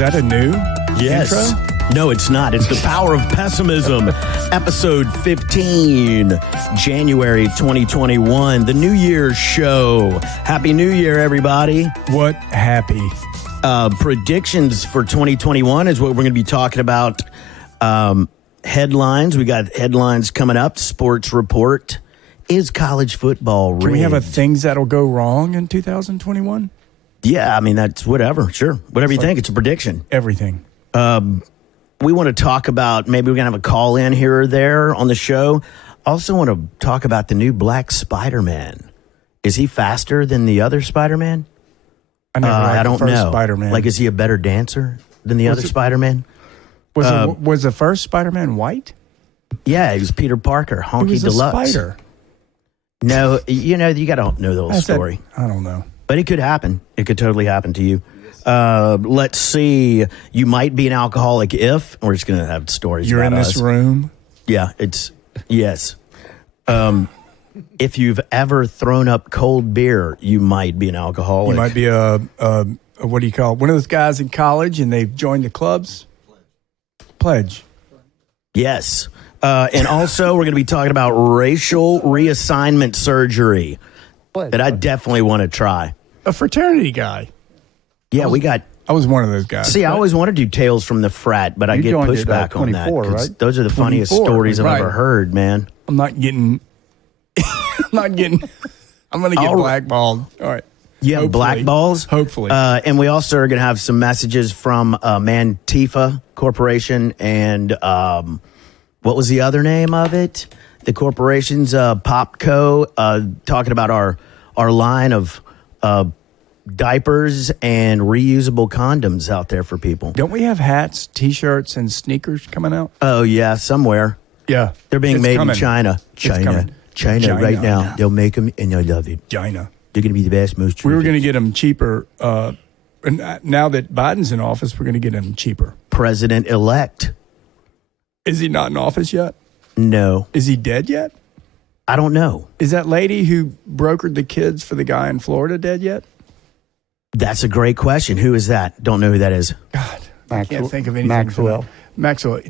that a new intro? No, it's not. It's the power of pessimism. Episode 15, January 2021, the New Year's show. Happy New Year, everybody. What happy? Predictions for 2021 is what we're going to be talking about. Headlines. We got headlines coming up. Sports report. Is college football rigged? Can we have a things that'll go wrong in 2021? Yeah, I mean, that's whatever. Sure. Whatever you think. It's a prediction. Everything. We want to talk about, maybe we're going to have a call in here or there on the show. Also want to talk about the new Black Spider-Man. Is he faster than the other Spider-Man? I don't know. Spider-Man. Like, is he a better dancer than the other Spider-Man? Was the first Spider-Man white? Yeah, he was Peter Parker, Honky He was Deluxe. a spider. No, you got to know the whole story. I don't know. But it could happen. It could totally happen to you. Let's see. You might be an alcoholic if we're just going to have stories. You're about in this room. Yeah, yes. If you've ever thrown up cold beer, you might be an alcoholic. You might be a what do you call it? One of those guys in college and they've joined the clubs. Pledge. Yes. And also, we're going to be talking about racial reassignment surgery that I definitely want to try. A fraternity guy. Yeah, I was one of those guys. See, I always want to do Tales from the Frat, but I get pushback on that. Right? Those are the funniest stories I've ever heard, man. I'm not getting. I'm going to get blackballed. All right. Yeah, blackballs. Hopefully. And we also are going to have some messages from Mantifa Corporation and what was the other name of it? The corporation's Popco, talking about our line of diapers and reusable condoms out there for people. Don't we have hats, T-shirts, and sneakers coming out? Oh, yeah, somewhere. Yeah. They're being made in China. China right now. Yeah. They'll make them and they'll love it. China. They're going to be the best, most We were going to get them cheaper. And now that Biden's in office, we're going to get him cheaper. President-elect. Is he not in office yet? No. Is he dead yet? I don't know. Is that lady who brokered the kids for the guy in Florida dead yet? That's a great question. Who is that? Don't know who that is. God, I can't think of anything. Maxwell.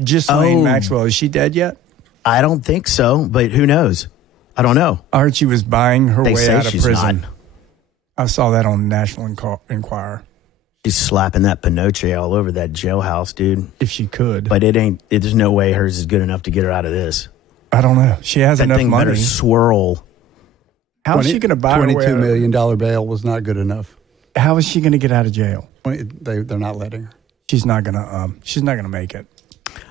Ghislaine Maxwell. Is she dead yet? I don't think so, but who knows? I don't know. I heard she was buying her way say out of she's prison. not. I saw that on National Enquirer. She's slapping that Pinocchio all over that jailhouse, dude. If she could. But there's no way hers is good enough to get her out of this. I don't know. She has that enough thing money. better swirl. How is she going to buy her way $22 million bail was not good enough. How is she going to get out of jail? They're not letting her. She's not going to make it.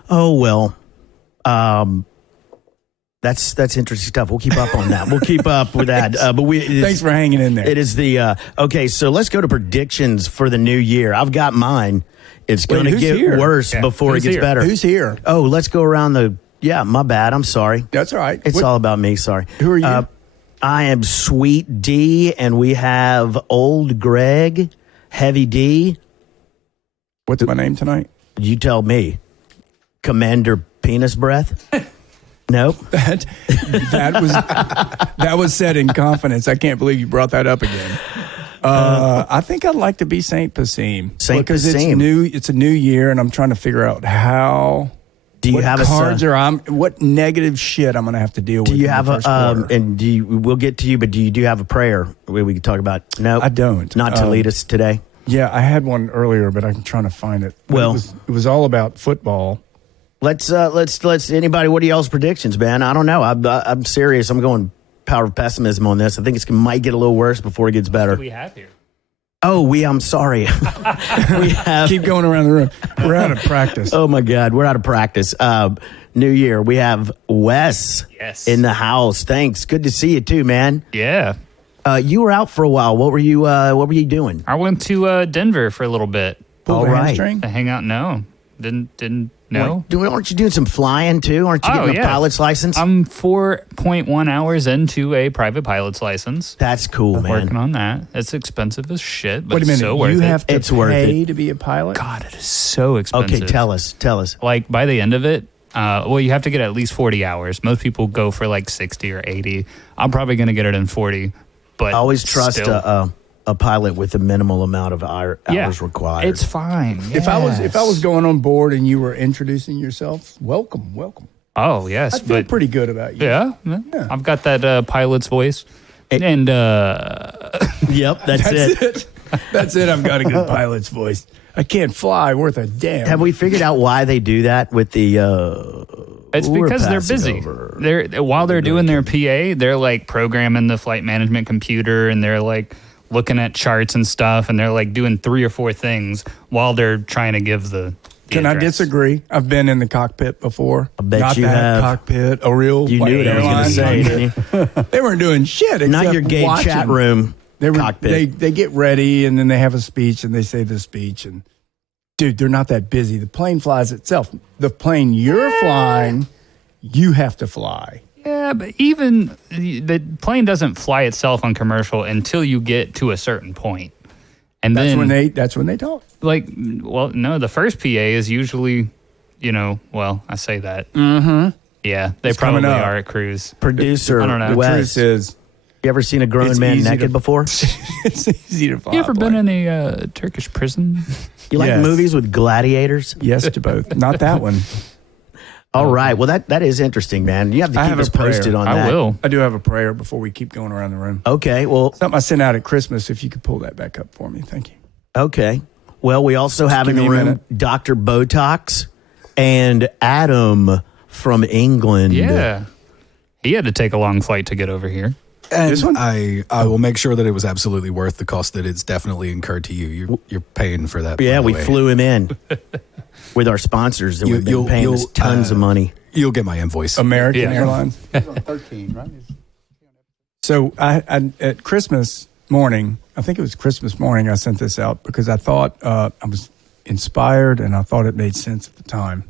Oh, well. That's interesting stuff. We'll keep up on that. We'll keep up with that. Thanks for hanging in there. It is the okay. So let's go to predictions for the new year. I've got mine. It's going to get worse before it gets better. Who's here? Oh, let's go around the. Yeah, my bad. I'm sorry. That's all right. It's all about me. Sorry. Who are you? I am Sweet D, and we have Old Greg, Heavy D. What's my name tonight? You tell me. Commander Penis Breath. Nope. That was said in confidence. I can't believe you brought that up again. I think I'd like to be Saint Pessime. Because it's a new year, and I'm trying to figure out how. Do you have cards what negative shit I'm going to have to deal with? Do you have and we'll get to you, but do you have a prayer we can talk about? No, I don't. Not to lead us today. Yeah, I had one earlier, but I'm trying to find it. Well, it was all about football. Let's anybody. What are y'all's predictions, man? I don't know. I'm serious. I'm going power of pessimism on this. I think it might get a little worse before it gets better. What do we have here? Oh, I'm sorry. We have. Keep going around the room. We're out of practice. Oh my God, we're out of practice. New year. We have Wes in the house. Thanks. Good to see you too, man. Yeah. You were out for a while. What were you doing? I went to Denver for a little bit. All right. Hamstring? To hang out. No. Didn't know. Aren't you doing some flying too? Aren't you getting a pilot's license? I'm 4.1 hours into a private pilot's license. That's cool, man. Working on that. It's expensive as shit, but Wait a minute. it's so worth you it. have to It's worth pay it. to be a pilot? God, it is so expensive. Okay, tell us. Like by the end of it, you have to get at least 40 hours. Most people go for like 60 or 80. I'm probably going to get it in 40. But always trust still. a a pilot with a minimal amount of hours required. It's fine. If I was going on board and you were introducing yourself, welcome. Oh, yes. I feel pretty good about you. Yeah. I've got that pilot's voice. And yep, that's it. That's it. I've got a good pilot's voice. I can't fly worth a damn. Have we figured out why they do that with the it's because they're busy. While they're doing their PA, they're like programming the flight management computer, and they're like looking at charts and stuff, and they're like doing 3 or 4 things while they're trying to give the Can I disagree? I've been in the cockpit before. I bet Not you that have. Cockpit, a real You knew what I was going to say, didn't you? They weren't doing shit except Not your gay watching. chat room cockpit. They get ready, and then they have a speech, and they say the speech, and dude, they're not that busy. The plane flies itself. The plane you're flying, you have to fly. Yeah, but even the plane doesn't fly itself on commercial until you get to a certain point. And That's then when they talk. like, well, no, the first PA is usually, I say that. Mm-hmm. Yeah, they It's probably coming up. are at cruise. Producer I don't know. Wes, The truth is, you ever seen a grown It's man easy naked to- before? it's easy to fly. You ever a been plane. in a Turkish prison? You like Yes. movies with gladiators? Yes to both. Not that one. All right. Well, that is interesting, man. You have to I keep have us a prayer. posted on I that. will. I do have a prayer before we keep going around the room. Okay. Well, Something I sent out at Christmas. If you could pull that back up for me, thank you. okay. Well, we also have in give the me a room minute. Dr. Botox and Adam from England. Yeah. He had to take a long flight to get over here. And This one? I will make sure that it was absolutely worth the cost that it's definitely incurred to you. You're paying for that. Yeah, by the we way. flew him in with our sponsors that You- we've been you'll- paying us you'll, tons of money. You'll get my invoice. American Yeah. Airlines. 13, right? So I at Christmas morning, I think it was Christmas morning, I sent this out because I thought I was inspired and I thought it made sense at the time.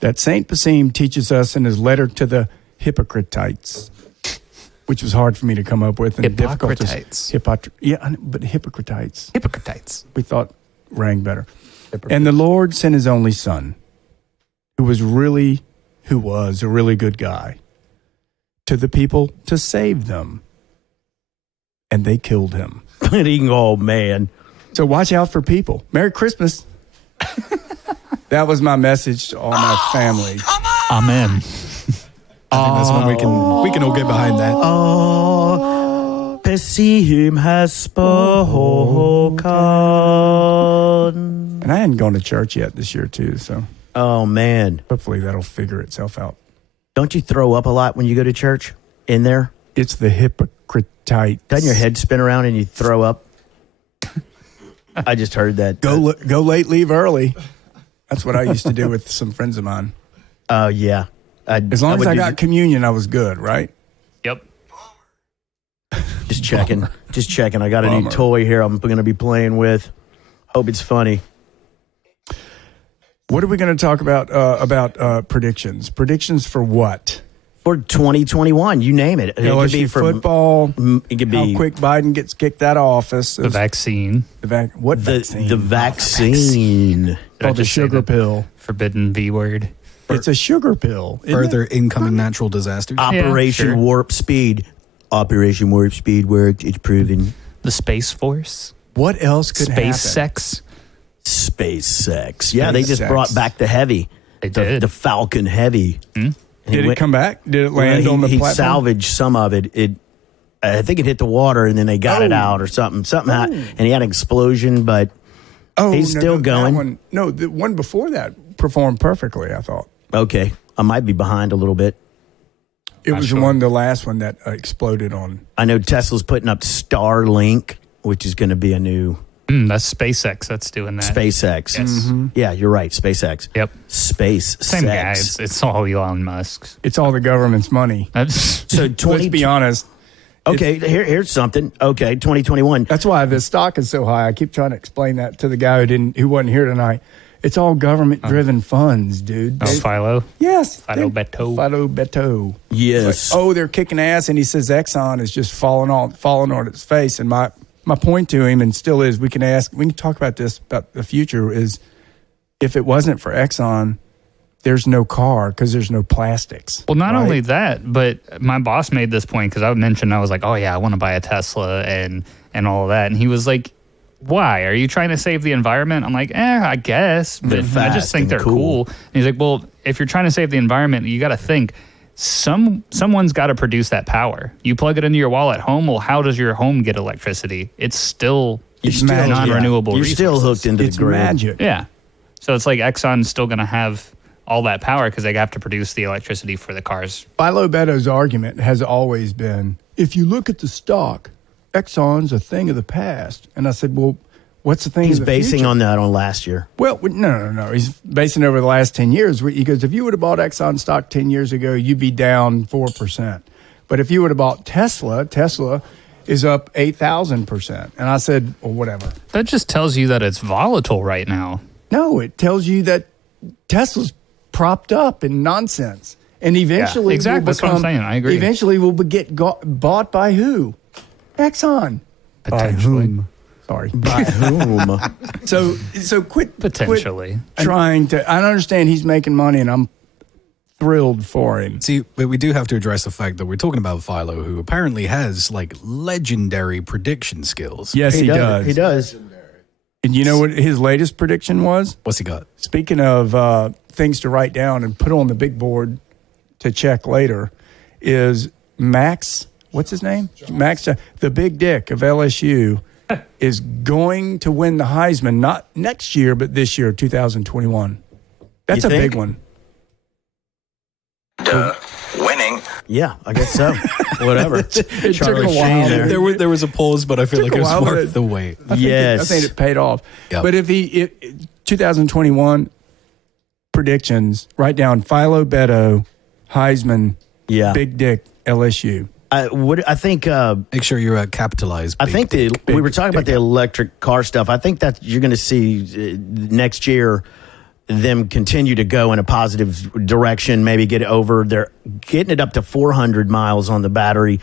That Saint Pessime teaches us in his letter to the Hippocratites, which was hard for me to come up with. And difficult to- Hippocratites. Yeah, but Hippocratites. Hippocratites. We thought rang better. And the Lord sent his only son, who was a really good guy, to the people to save them. And they killed him. Oh, man. So watch out for people. Merry Christmas. That was my message to all my family. Amen. I think that's when we can all get behind that. Oh, Pessime has spoken. And I hadn't gone to church yet this year, too. So Oh, man. hopefully that'll figure itself out. Don't you throw up a lot when you go to church in there? It's the Hippocratites. Doesn't your head spin around and you throw up? I just heard that. Go late, leave early. That's what I used to do with some friends of mine. Oh, yeah. As long as I got communion, I was good, right? Yep. Just checking. Just checking. I got a new Bummer. toy here I'm going to be playing with. Hope it's funny. What are we going to talk about predictions? Predictions for what? For 2021, you name it. It could LSU be for football. It could How be quick Biden gets kicked out of office. The vaccine. What the vaccine? vaccine. Did I Called the just say sugar the pill. Forbidden V word. It's a sugar pill. isn't Further it? incoming natural disasters. Operation sure. Warp Speed. Operation Warp Speed worked. It's proven. The Space Force. What else could happen? Space sex. Space sex. Yeah, they just SpaceX. brought back the Heavy. They did. The Falcon Heavy. And Did it come back? Did it Well, land on the he platform? salvaged some of it. I think it hit the water and then they got it out or something. And he had an explosion, but he's still that going. one- no, the one before that performed perfectly, I thought. okay. I might be behind a little bit. It Not was sure. the last one that exploded on. I know Tesla's putting up Starlink, which is going to be a new That's SpaceX that's doing that. SpaceX. Yes. Yeah, you're right. SpaceX. Yep. Space Same sex. guys. It's all Elon Musk's. It's all the government's money. That's So Let's be honest. Okay, here's something. Okay, 2021. That's why the stock is so high. I keep trying to explain that to the guy who wasn't here tonight. It's all government-driven funds, dude. Philo. Yes. Philo Beto. Philo Beto. Yes. Oh, they're kicking ass, and he says Exxon is just falling on its face. And my point to him, and still is, we can talk about this about the future. Is if it wasn't for Exxon, there's no car because there's no plastics. Well, not right? only that, but my boss made this point because I mentioned, I was like, oh yeah, I want to buy a Tesla and all of that. And he was like, why? Are you trying to save the environment? I'm like, I guess. But I just think they're cool. And he's like, well, if you're trying to save the environment, you got to think someone's got to produce that power. You plug it into your wall at home. Well, how does your home get electricity? It's still non-renewable You're resources. still hooked into It's the grid. magic. Yeah. So it's like Exxon's still going to have all that power because they have to produce the electricity for the cars. Philo Beto's argument has always been, if you look at the stock, Exxon's a thing of the past. And I said, well, what's the thing He's of the basing future? on that on last year. Well, no. He's basing it over the last 10 years. He goes, if you would have bought Exxon stock 10 years ago, you'd be down 4%. But if you would have bought Tesla is up 8,000%. And I said, well, whatever. That just tells you that it's volatile right now. No, it tells you that Tesla's propped up in nonsense. And eventually, exactly. That's what I'm saying. I agree. Eventually, we'll get bought by who? Exxon. Potentially. By whom? Sorry. By whom? So quit Potentially. quit trying to. I understand he's making money, and I'm thrilled for him. See, but we do have to address the fact that we're talking about Philo, who apparently has like legendary prediction skills. Yes, he does. He does. And you know what his latest prediction was? What's he got? Speaking of things to write down and put on the big board to check later, is Max. What's his name? Max, the big dick of LSU, is going to win the Heisman, not next year, but this year, 2021. That's a big one. Winning. Yeah, I guess so. Whatever. It took a Charlie while. Sheen there. There was a pause, but I feel like Took it a was while, worth but the wait. I think it paid off. Yep. But if 2021 predictions, write down Philo Beto, Heisman, Yeah. Big Dick, LSU. I think Make sure you're capitalized. I think we were talking about the electric car stuff. I think that you're going to see next year them continue to go in a positive direction, maybe get over. They're getting it up to 400 miles on the battery,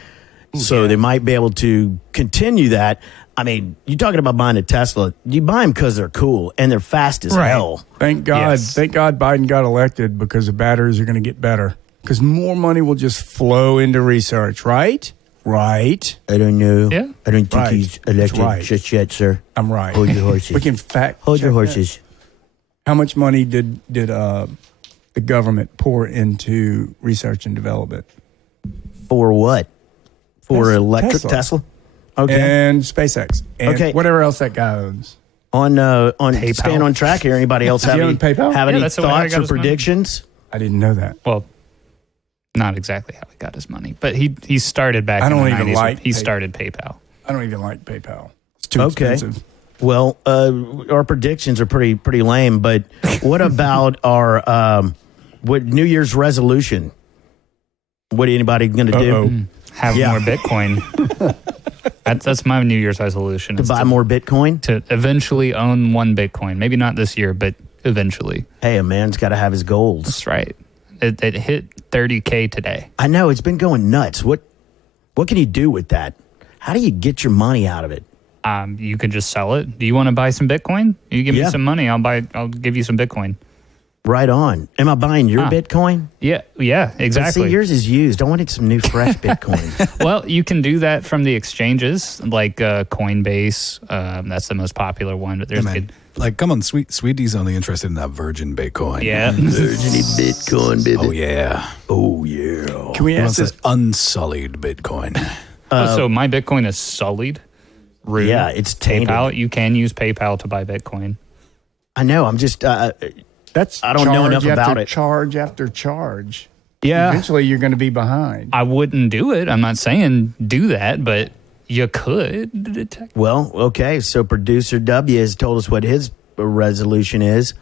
so they might be able to continue that. I mean, you're talking about buying a Tesla. You buy them because they're cool and they're fast as hell. Thank God. Yes. Thank God Biden got elected because the batteries are going to get better. Because more money will just flow into research, right? Right. I don't know. Yeah. I don't think Right. he's elected Right. just yet, sir. I'm right. Hold your horses. We can Hold your check horses. that. How much money did the government pour into research and development? For what? For electric Tesla. Tesla? Okay. And SpaceX. And Okay. whatever else that guy owns. On PayPal. staying on track here, anybody else Does have he any, own PayPal? have Yeah, any that's the way I thoughts got or his money. predictions? I didn't know that. Well, not exactly how he got his money, but he started back I in don't the even 90s. like He PayPal. started PayPal. I don't even like PayPal. It's too Okay. expensive. Well, our predictions are pretty lame, but what about our what New Year's resolution? What anybody going to do? Have Yeah. more Bitcoin. That's my New Year's resolution. To is buy more Bitcoin? to eventually own one Bitcoin. Maybe not this year, but eventually. Hey, a man's got to have his goals. That's right. It hit 30K today. I know it's been going nuts. What can you do with that? How do you get your money out of it? You could just sell it. Do you want to buy some Bitcoin? You give Yeah. me some money, I'll give you some Bitcoin. Right on. Am I buying your Bitcoin? Yeah, But exactly. see, yours is used. I wanted some new fresh Bitcoin. Well, you can do that from the exchanges like Coinbase. That's the most popular one, but there's good. Like, come on, Sweetie's only interested in that virgin Bitcoin. Yeah. Virgin Bitcoin, baby. Oh yeah. Oh, yeah. Can we He ask wants this? this unsullied Bitcoin. So my Bitcoin is sullied. Rude. Yeah, it's tainted. PayPal. You can use PayPal to buy Bitcoin. I know. I'm just... That's I don't know charge enough after about it. Charge after charge. Yeah. Eventually, you're going to be behind. I wouldn't do it. I'm not saying do that, but you could. Well, okay. So producer W has told us what his resolution is.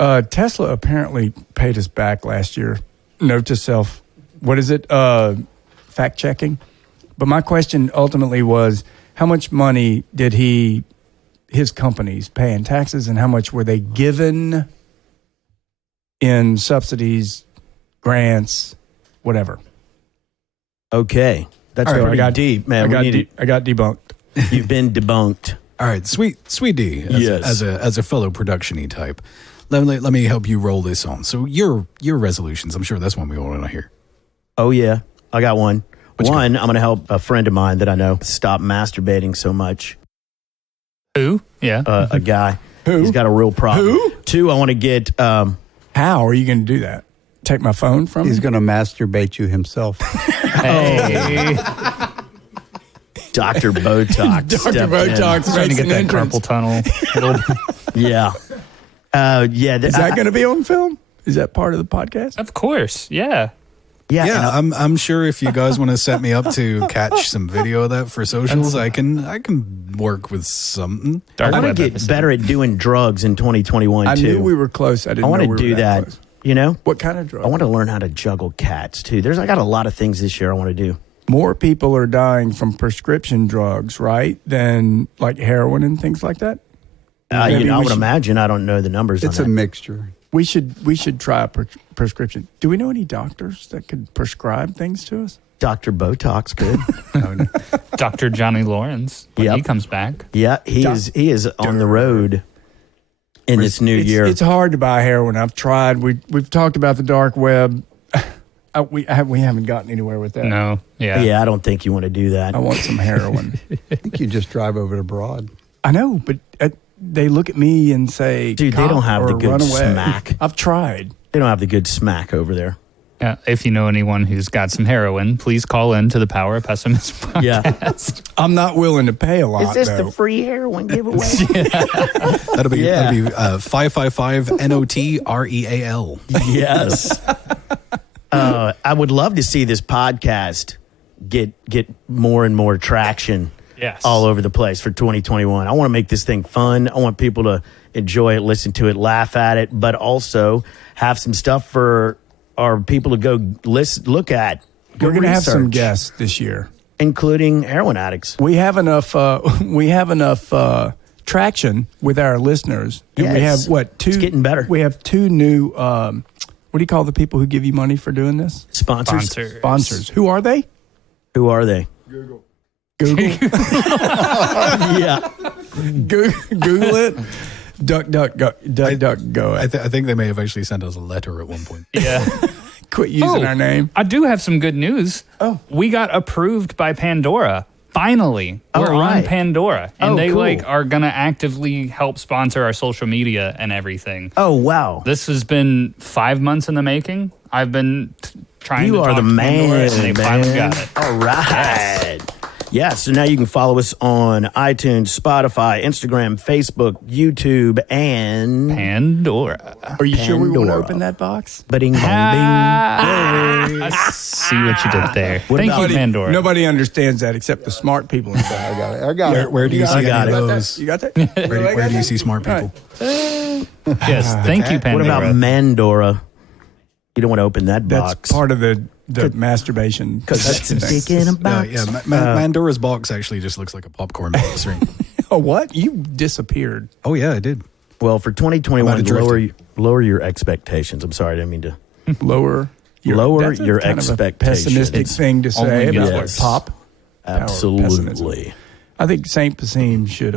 Tesla apparently paid us back last year. Note to self. What is it? Fact checking. But my question ultimately was, how much money did his companies pay in taxes, and how much were they given in subsidies, grants, whatever? Okay. That's All right, pretty I got deep, man. I got debunked. You've been debunked. All right, Sweet D, Yes. as a fellow production-y type, let me help you roll this on. So your resolutions, I'm sure that's one we want to hear. Oh, yeah. I got one. I'm going to help a friend of mine that I know stop masturbating so much. Who? Yeah. A guy. Who? He's got a real problem. Who? 2, I want to get... How are you going to do that? Take my phone from He's him? going to masturbate you himself. Hey. Dr. Botox. Dr. stepped Botox Trying to makes get an that entrance. carpal tunnel. in. Yeah. Yeah. Is that going to be on film? Is that part of the podcast? Of course. Yeah. Yeah. I'm sure if you guys want to set me up to catch some video of that for socials, I can work with something. I want to web get episode. better at doing drugs in 2021, I too. knew we were close. I didn't I want know to we do were that. close. You know? What kind of drug? I want to learn how to juggle cats, too. I got a lot of things this year I want to do. More people are dying from prescription drugs, right, than like heroin and things like that. Maybe I we would should- imagine. I don't know the numbers It's a on that. mixture. We should try a prescription. Do we know any doctors that could prescribe things to us? Dr. Botox could. Dr. Johnny Lawrence, when Yep. he comes back. Yeah, he is on the road in this new year. It's hard to buy heroin. I've tried. We've talked about the dark web. We haven't gotten anywhere with that. No. Yeah. Yeah, I don't think you want to do that. I want some heroin. I think you just drive over to Broad. I know, but they look at me and say, Dude, they "Cop," don't have the or good "Run away." smack. I've tried. They don't have the good smack over there. If you know anyone who's got some heroin, please call in to the Power of Pessimist podcast. Yeah. I'm not willing to pay a lot. Is this though. the free heroin giveaway? That'll be Yeah. 555 NOTREAL. Yes. I would love to see this podcast get more and more traction Yes. all over the place for 2021. I want to make this thing fun. I want people to enjoy it, listen to it, laugh at it, but also have some stuff for our people to go look at. We're going to have some research, guests this year, including heroin addicts. We have enough. We have enough traction with our listeners. And we Yes. have what? 2. It's getting better. We have 2 new. What do you call the people who give you money for doing this? Sponsors. Sponsors. Who are they? Who are they? Google. Yeah. Google it. Duck, go. I think they may have actually sent us a letter at one point. Yeah. Quit using our name. I do have some good news. Oh. We got approved by Pandora. Finally. We're on right. Pandora. And Oh, they cool. are going to actively help sponsor our social media and everything. Oh, wow. This has been 5 months in the making. I've been trying You to are talk the to Pandora, man, and they man. finally got it. All right. Yeah, so now you can follow us on iTunes, Spotify, Instagram, Facebook, YouTube, and Pandora. Are you sure we want to Pandora. open that box? Ba-ding, bong, I see what you did there. Thank you, Pandora. Nobody understands that except the smart people inside. I got it. Where do you see any got of it. those? You got that? Where do you see smart people? Yes, thank you, What Pandora. about Mandora? You don't want to open that That's box. part of the masturbation. That's a thing. dick in a box. Yeah, Mandora's box actually just looks like a popcorn box. Right? Oh, what? You disappeared. Oh, yeah, I did. Well, for 2021, I'm about to lower your expectations. I'm sorry, I didn't mean to. Lower Lower that's a your kind of a expectations. pessimistic It's thing to say only about yes. pop. Absolutely. I think St. Pessime should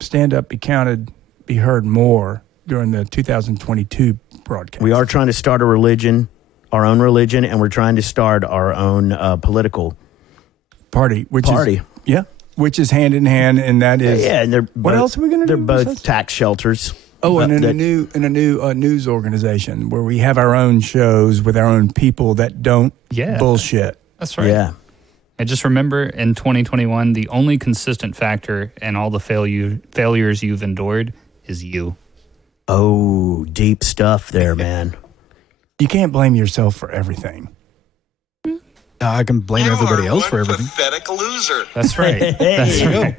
stand up, be counted, be heard more during the 2022 broadcast. We are trying to start a religion, our own religion, and we're trying to start our own political party. Which party. Is which is hand in hand, and that is Yeah, and they're What both, else are we gonna They're do both besides- tax shelters. Oh, and in that- a new news organization where we have our own shows with our own people that don't Yeah. bullshit. That's right. Yeah. And just remember, in 2021, the only consistent factor in all the failures you've endured is you. Oh, deep stuff there, man. You can't blame yourself for everything. I can blame everybody else for everything. Pathetic loser. That's right. That's right.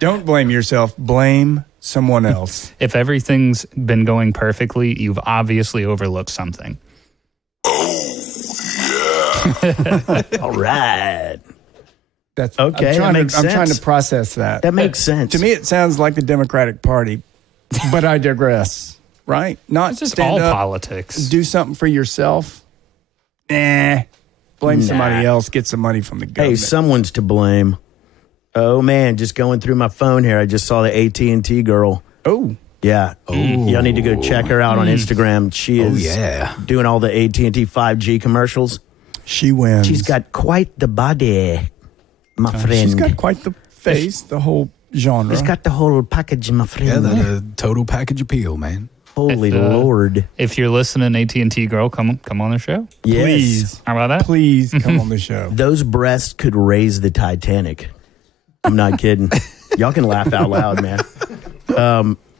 Don't blame yourself. Blame someone else. If everything's been going perfectly, you've obviously overlooked something. All right. That's Okay, I'm trying, that makes I'm trying sense. to process that. That makes sense. To me, it sounds like the Democratic Party, but I digress. Right? Not It's just stand all up, politics. do something for yourself. Nah. Blame somebody else. Get some money from the Hey, government. someone's to blame. Oh man, just going through my phone here, I just saw the AT&T girl. Oh, Yeah. Y'all need to go check her out on Instagram. She is doing all the AT&T 5G commercials. She wins. She's got quite the body, my friend. She's got quite the face, the whole genre. She's got the whole package, my friend. Yeah, the total package appeal, man. Holy Lord. If you're listening, AT&T girl, come on the show. Yes. Please. How about that? Please come on the show. Those breasts could raise the Titanic. I'm not kidding. Y'all can laugh out loud, man.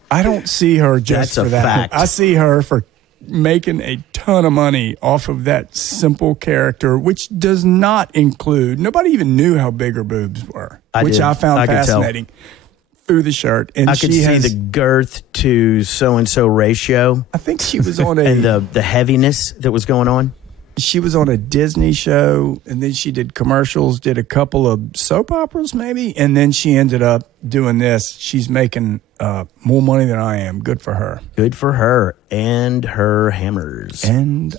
I don't see her just That's for a that. fact. I see her for making a ton of money off of that simple character, which does not include, nobody even knew how big her boobs were, which I found fascinating through the shirt. And I could see the girth to so-and-so ratio. I think she was on a... and the heaviness that was going on. She was on a Disney show, and then she did commercials, did a couple of soap operas maybe, and then she ended up doing this. She's making more money than I am. Good for her. Good for her and her hammers. And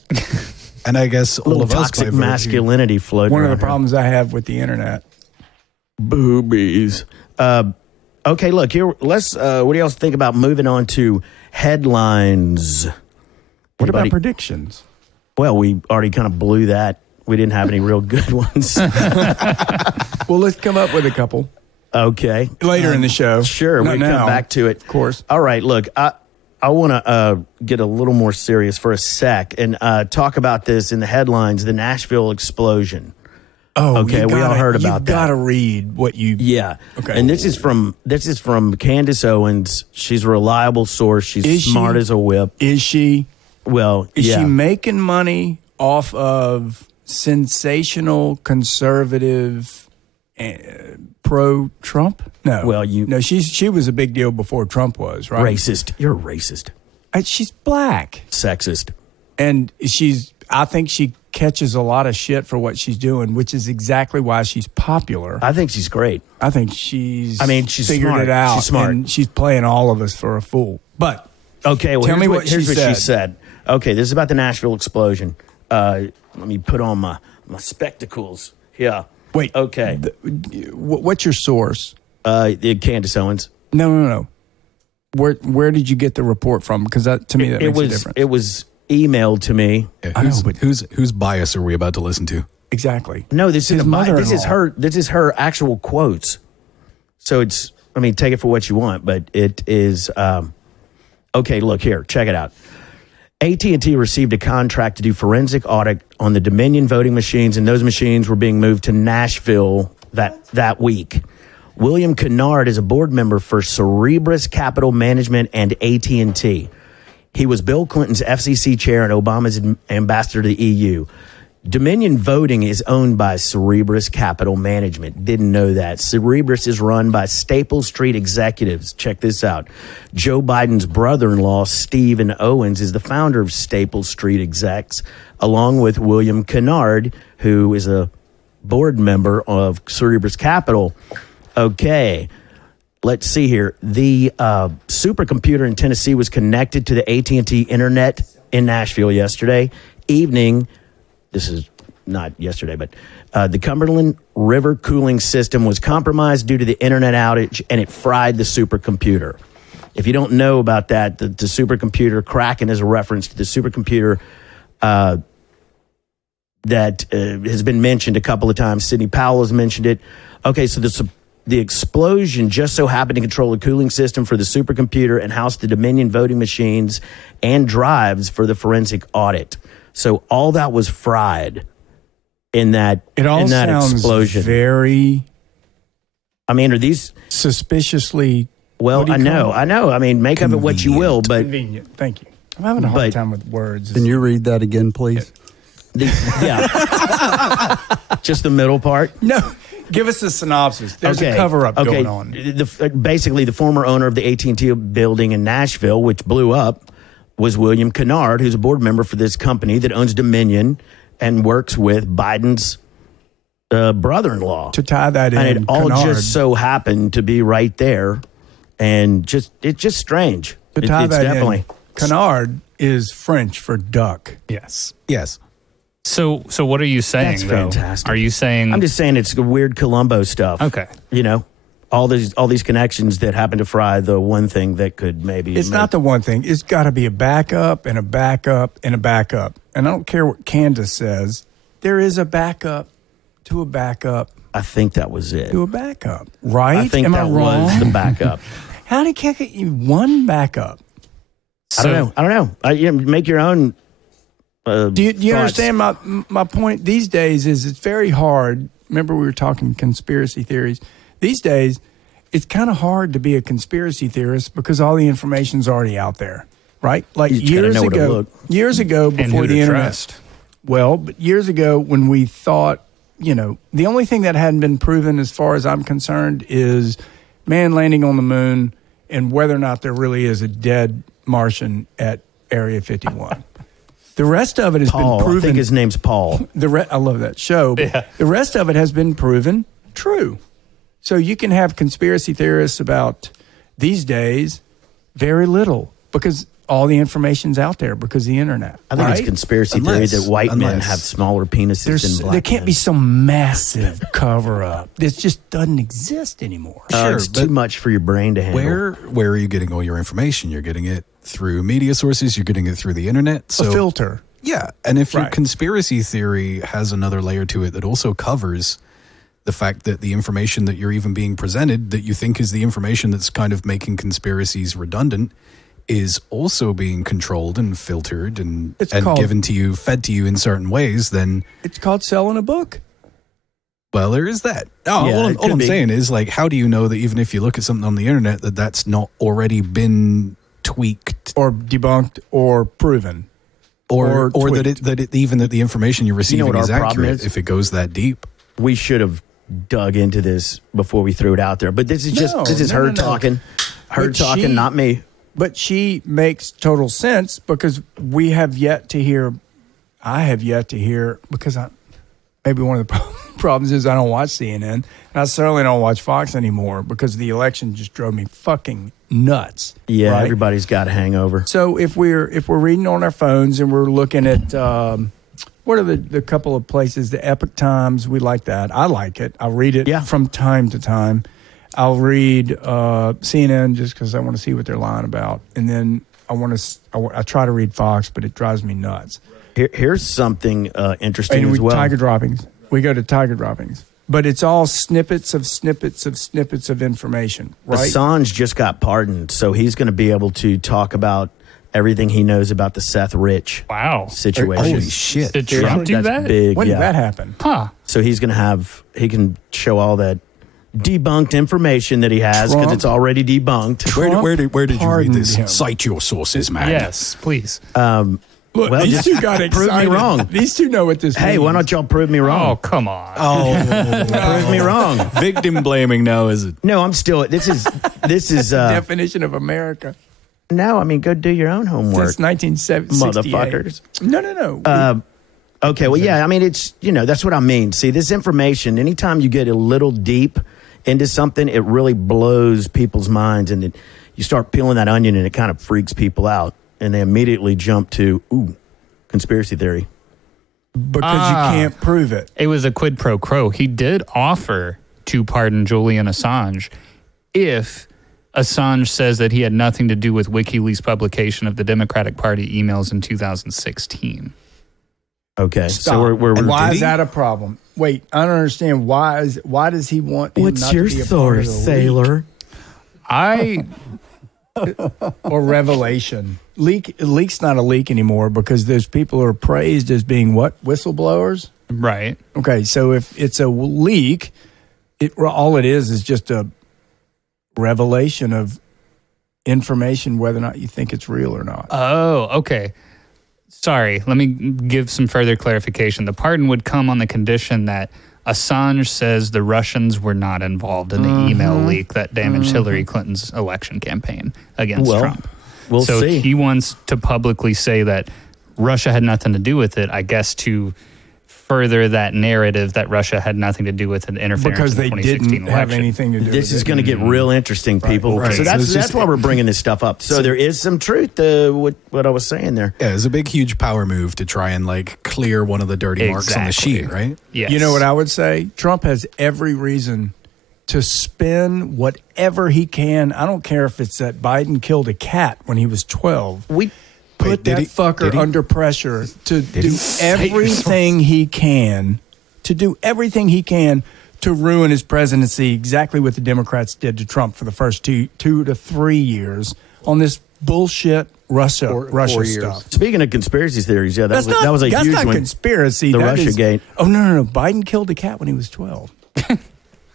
I guess all of us, toxic masculinity floating. one of the around. problems I have with the internet. Boobies. Okay, look here. Let's. What do y'all think about moving on to headlines? What about predictions? Well, we already kind of blew that. We didn't have any real good ones. Well, let's come up with a couple Okay. later in the show. Sure, Not we now, come back to it. Of course. All right, look, I want to get a little more serious for a sec and talk about this in the headlines, the Nashville explosion. Oh, okay. We all heard about that. You've got to read what you. Yeah. Okay. And this is from Candace Owens. She's a reliable source. She's smart as a whip. Is she? Well, Is she making money off of sensational conservative pro-Trump? No. Well, no. She was a big deal before Trump was, right? Racist. You're a racist. She's black, Sexist. and I think she catches a lot of shit for what she's doing, which is exactly why she's popular. I think she's great. I think she's figured smart. it out. She's smart. And she's playing all of us for a fool. But okay, well, tell me what here's she what said. she said. Okay, this is about the Nashville explosion. Let me put on my spectacles. Yeah. Wait. Okay. What's your source? Candace Owens. No. Where did you get the report from? Because to me that makes a difference. It was emailed to me. Yeah, I know, but whose bias are we about to listen to? exactly. No, this His is mother-in-law. This is her actual quotes. So it's. I mean, take it for what you want, but it is. Okay, look here. Check it out. AT&T received a contract to do forensic audit on the Dominion voting machines, and those machines were being moved to Nashville that week. William Kennard is a board member for Cerberus Capital Management and AT&T. He was Bill Clinton's FCC chair and Obama's ambassador to the EU. Dominion Voting is owned by Cerberus Capital Management. Didn't know that. Cerberus is run by Staple Street executives. Check this out. Joe Biden's brother-in-law, Stephen Owens, is the founder of Staple Street Execs, along with William Kennard, who is a board member of Cerberus Capital. Okay, let's see here. The supercomputer in Tennessee was connected to the AT&T internet in Nashville yesterday evening. This is not yesterday, but the Cumberland River cooling system was compromised due to the internet outage, and it fried the supercomputer. If you don't know about that, the supercomputer, Kraken is a reference to the supercomputer that has been mentioned a couple of times. Sidney Powell has mentioned it. Okay, so the explosion just so happened to control the cooling system for the supercomputer and house the Dominion voting machines and drives for the forensic audit. So all that was fried in that sounds explosion. Very. I mean, are these suspiciously? Well, I know. I mean, make of it what you will, but convenient. Thank you. I'm having a hard time with words. Can you read that again, please? Just the middle part. No. Give us a synopsis. There's a cover-up going on. Basically, the former owner of the AT&T building in Nashville, which blew up, was William Kennard, who's a board member for this company that owns Dominion and works with Biden's brother-in-law. To tie that in, and it all Kennard, just so happened to be right there, and it's just strange. To tie it's that definitely in, Kennard is French for duck. Yes. So what are you saying? That's though? fantastic. Are you saying? I'm just saying it's weird Columbo stuff. Okay. You know, all these connections that happen to fry the one thing that could maybe. It's not the one thing. It's got to be a backup and a backup and a backup. And I don't care what Candace says. There is a backup to a backup. I think that was it. To a backup, right? I think Am that I wrong? was the backup. How did he get you one backup? I don't know. You make your own. Do you understand my point? These days it's very hard. Remember we were talking conspiracy theories. These days, it's kind of hard to be a conspiracy theorist because all the information's already out there, right? Like years ago, before the internet. Trust. Well, but years ago when we thought, the only thing that hadn't been proven as far as I'm concerned is man landing on the moon and whether or not there really is a dead Martian at Area 51. The rest of it has been proven. I think his name's Paul. I love that show. But the rest of it has been proven true. So you can have conspiracy theorists about these days very little because all the information's out there because of the internet. I think it's conspiracy theory that white men have smaller penises than black There can't men. be some massive cover-up. This just doesn't exist anymore. It's too much for your brain to handle. Where are you getting all your information? You're getting it through media sources. You're getting it through the internet. So, a filter. Yeah. And if your conspiracy theory has another layer to it that also covers the fact that the information that you're even being presented that you think is the information that's kind of making conspiracies redundant is also being controlled and filtered and given to you, fed to you in certain ways, then it's called selling a book. Well, there is that. All I'm saying is, like, how do you know that even if you look at something on the internet that's not already been tweaked or debunked or proven? Or that the information you're receiving is accurate if it goes that deep. We should have dug into this before we threw it out there. But this is her talking. Her talking, not me. But she makes total sense because we have yet to hear. I have yet to hear because maybe one of the problems is I don't watch CNN and I certainly don't watch Fox anymore because the election just drove me fucking nuts. Yeah, right? Everybody's got a hangover. So if we're reading on our phones and we're looking at what are the couple of places, the Epoch Times, we like that. I like it. I'll read it from time to time. I'll read CNN just because I want to see what they're lying about, and then I try to read Fox, but it drives me nuts. Here's something interesting as well. Tiger droppings. We go to Tiger droppings, but it's all snippets of information. Right? Assange just got pardoned, so he's going to be able to talk about everything he knows about the Seth Rich situation. Holy shit! Did Trump do that? Big, when did that happen? Huh? So he's going to he can show all that debunked information that he has because it's already debunked. Where did you read this? Him. Cite your sources, man. Yes, please. Look, well, these two got excited. Prove me wrong. These two know what this means. Hey, why don't y'all prove me wrong? Oh, come on. Prove me wrong. Victim blaming now, is it? No, I'm still. This is definition of America. No, I mean, go do your own homework. Since 1968. Motherfuckers. No. Okay, well, yeah, I mean, it's, that's what I mean. See, this information, anytime you get a little deep into something, it really blows people's minds, and you start peeling that onion, and it kind of freaks people out, and they immediately jump to, conspiracy theory. Because you can't prove it. It was a quid pro quo. He did offer to pardon Julian Assange if Assange says that he had nothing to do with WikiLeaks' publication of the Democratic Party emails in 2016. Okay, Stop. so we're why is that a problem? Wait, I don't understand. Why does he want? What's your source, sailor? Or revelation. Leak's not a leak anymore because those people are praised as being what? Whistleblowers? Right. Okay, so if it's a leak, all it is just a revelation of information, whether or not you think it's real or not. Oh, okay. Sorry, let me give some further clarification. The pardon would come on the condition that Assange says the Russians were not involved in the email leak that damaged Hillary Clinton's election campaign against Trump. We'll see. He wants to publicly say that Russia had nothing to do with it, I guess, to further that narrative that Russia had nothing to do with an interference because in the they 2016 didn't election. have anything to do with it. This is going to get real interesting, people. Right. So that's why we're bringing this stuff up. So there is some truth to what I was saying there. Yeah, it's a big, huge power move to try and clear one of the dirty marks on the sheet, right? Yes. You know what I would say? Trump has every reason to spin whatever he can. I don't care if it's that Biden killed a cat when he was 12. Put that fucker under pressure to do everything he can, to ruin his presidency, exactly what the Democrats did to Trump for the first 2 to 3 years on this bullshit Russia stuff. Speaking of conspiracy theories, that was a huge one. That's not conspiracy. The Russia gate. Oh, no. Biden killed a cat when he was 12.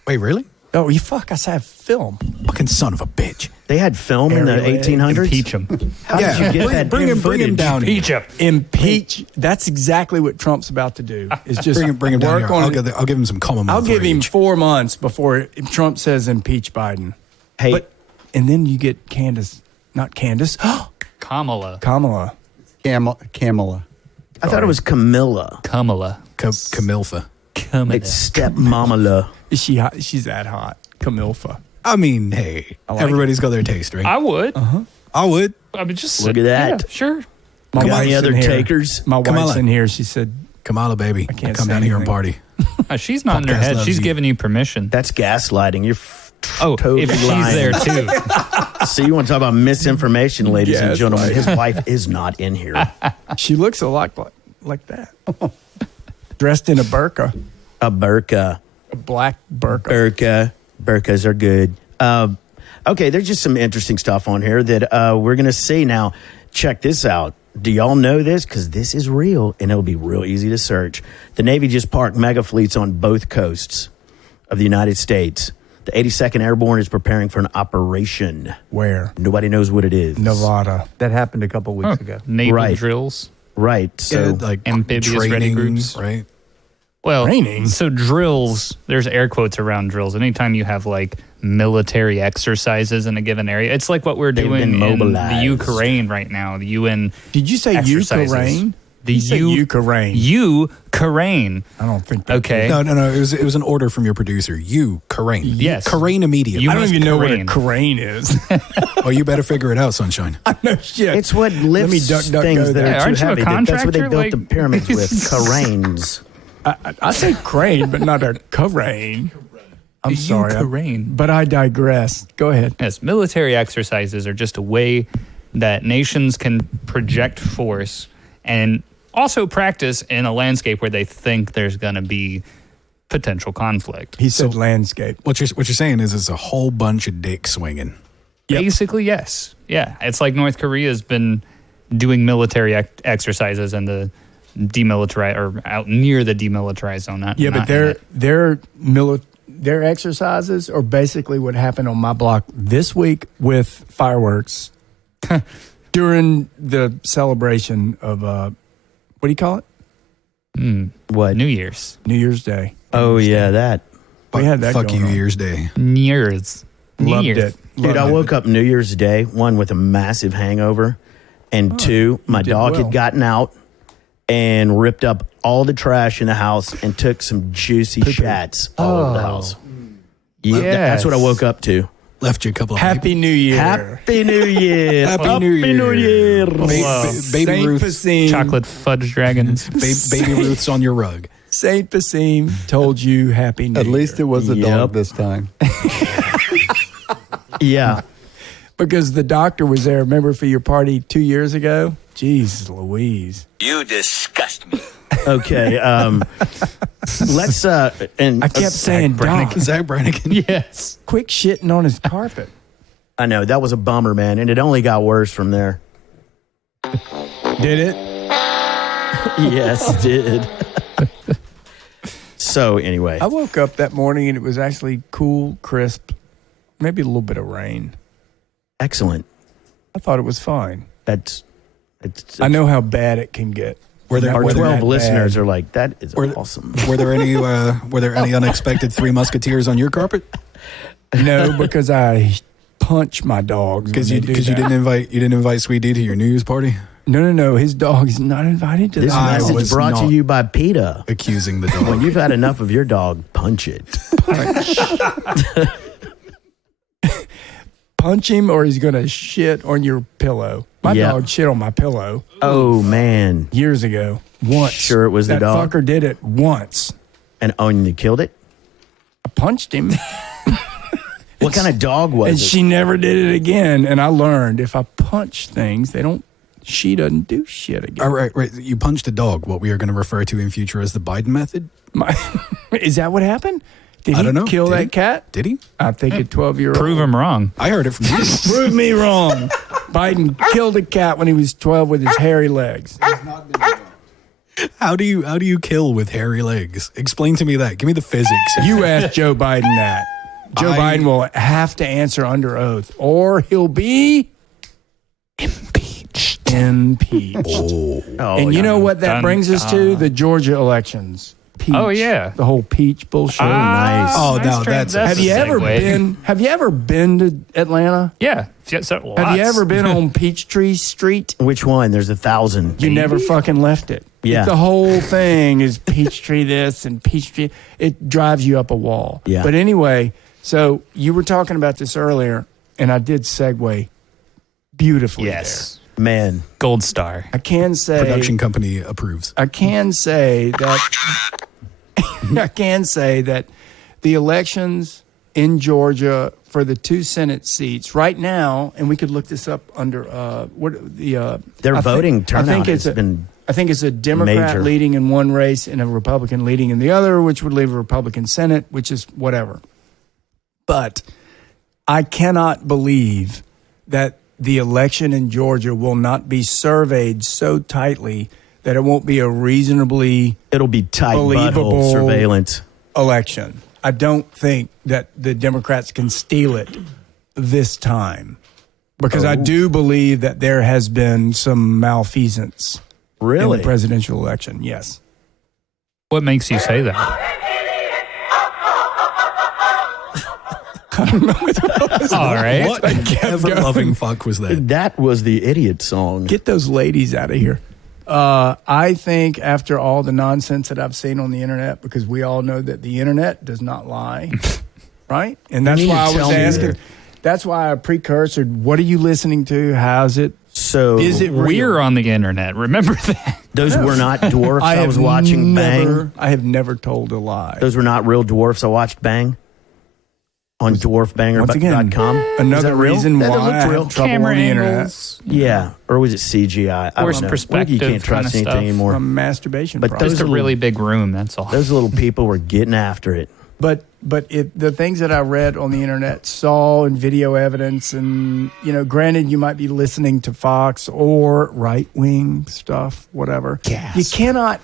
Wait, really? Oh, you fuck! I said film. Fucking son of a bitch. They had film in the 1800s? Impeach him. How did you get that bring him down. Impeach. That's exactly what Trump's about to do. Is just bring him down here. I'll give him some common. I'll give him 4 months before Trump says impeach Biden. Hey, and then you get Kamala. Camilla. I thought it was Camilla. Camilfa. It's stepmama. She's that hot. Camilfa. I mean, hey, everybody's got their taste, right? I would. I would. I mean, just Look at that. Yeah, sure. My wife's Any other in here. takers? My wife's Kamala. in here. She said, Kamala, baby. can't Come say down here and anything. party. She's not in her Podcast head. loves She's you. giving you permission. That's gaslighting. You're If she's lying. there too. So you want to talk about misinformation, ladies and gentlemen? Gaslighting. His wife is not in here. she looks a lot like that. Dressed in a burqa. A burqa. A black burqa. Burqas are good. Okay, there's just some interesting stuff on here that we're going to see now. Check this out. Do y'all know this? Because this is real, and it'll be real easy to search. The Navy just parked mega fleets on both coasts of the United States. The 82nd Airborne is preparing for an operation. Where? Nobody knows what it is. Nevada. That happened a couple weeks ago. Naval Right. drills. Right. So, like amphibious ready training, groups. right? Well, Training? So drills, there's air quotes around drills. Anytime you have like military exercises in a given area, it's like what we're They've doing been in mobilized. the Ukraine right now. The UN. Did you say exercises. Ukraine? The You said Ukraine. Ukraine. I don't think that. Okay. No. It was an order from your producer. You, Karain. Yes. Karain immediately. You I don't must even know what a Ukraine. Karain is. Oh, you better figure it out, sunshine. No shit. it's what lifts me duck, things go that there. are Aren't too you a heavy. That's what they contractor? built the Like- pyramids with. Cranes. I say crane, but not a Karain. I'm sorry. Ukraine. But I digress. Go ahead. Yes, military exercises are just a way that nations can project force and also practice in a landscape where they think there's going to be potential conflict. He said landscape. What you're saying is it's a whole bunch of dick swinging. Yep. Basically, yes. Yeah, it's like North Korea's been doing military exercises in the demilitarized or out near the demilitarized zone. Yeah, but their exercises are basically what happened on my block this week with fireworks during the celebration of what do you call it? What? New Year's. New Year's Day. Oh, yeah, that. We had that Fuck going you, on. Year's Day. New Year's. Loved it. Dude, I woke up New Year's Day, one, with a massive hangover, and two, my did dog well. had gotten out and ripped up all the trash in the house and took some juicy shats all over the house. Yeah, that's what I woke up to. Left you a couple of Happy New Year. Happy New Year. Happy New Year. Baby Saint Ruth. Pessime. Chocolate fudge dragons. Baby Ruth's on your rug. Saint Pessime told you Happy New Year. At least it was a Yep. dog this time. Yeah. Because the doctor was there, remember, for your party 2 years ago? Jeez Louise. You disgust me. Okay. Let's and I kept saying, Doc, Zach Brannigan. Yes. quick shitting on his carpet. I know that was a bummer, man, and it only got worse from there. Did it? Yes, it did. So anyway, I woke up that morning and it was actually cool, crisp, maybe a little bit of rain. excellent. I thought it was fine. It's I know how bad it can get. Were there, our were, 12 there, listeners are like, that is Were- awesome. were there any unexpected Three Musketeers on your carpet? No, because I punch my dogs. Because when you they do that. didn't invite Sweet D to your New Year's party, No. His dog is not invited to This that. message was brought to not. you by PETA. accusing the dog. When you've had enough of your dog, punch it. Punch him or he's going to shit on your pillow. My Yep. dog shit on my pillow Oh, man. years ago. Once. Sure it was the that dog? fucker did it once. And you killed it? I punched him. What kind of dog was and it? she never did it again. And I learned if I punch things, she doesn't do shit again. All right. You punched a dog, what we are going to refer to in future as the Biden method. Is that what happened? Did I don't know. he kill Did that he? cat? Did he? I think a 12-year-old. Prove him wrong. I heard it from you. Prove me wrong. Biden killed a cat when he was 12 with his hairy legs. How do you kill with hairy legs? Explain to me that. Give me the physics. You ask Joe Biden that. Joe Biden will have to answer under oath, or he'll be impeached. Oh, And you know what that Dun, brings us to? The Georgia elections. Peach. Oh, yeah. The whole peach bullshit. nice. Oh, no, nice that's Have a you ever segue. been to Atlanta? Yeah. Lots. Have you ever been on Peachtree Street? Which one? There's 1,000. You never fucking left it. Yeah. The whole thing is Peachtree this and Peachtree. It drives you up a wall. Yeah. But anyway, so you were talking about this earlier, and I did segue beautifully Yes. Man. Gold star. there. I can say Production company approves. I can say that the elections in Georgia for the 2 Senate seats right now, and we could look this up under Their voting turnout has I been think it's a Democrat major. leading in one race and a Republican leading in the other, which would leave a Republican Senate, which is whatever. But I cannot believe that the election in Georgia will not be surveyed so tightly that it won't be a reasonably It'll be tight believable butthole surveillance. election. I don't think that the Democrats can steal it this time, because I do believe that there has been some malfeasance in Really? the presidential election. Yes. What makes you say that? All right. What an ever-loving fuck was that? That was the idiot song. Get those ladies out of here. I think after all the nonsense that I've seen on the internet, because we all know that the internet does not lie, right? And that's You need why to I was tell me asking. there. That's why I precursored. What are you listening to? How's it? So Is it real? We're on the internet. Remember that. those were not dwarfs I was watching Bang. I have never told a lie. Those were not real dwarfs I watched Bang on Once again, dwarfbanger.com. another reason That why looked I real. have trouble Camera on the angles. Yeah, or was it CGI? I Or don't know. perspective You can't trust kinda anything stuff. anymore. internet. Masturbation But problem. those Just a little- really big room. That's all. Those little people were getting after it. But the things that I read on the internet, saw and video evidence, and granted, you might be listening to Fox or right wing stuff, whatever. Gasp. You cannot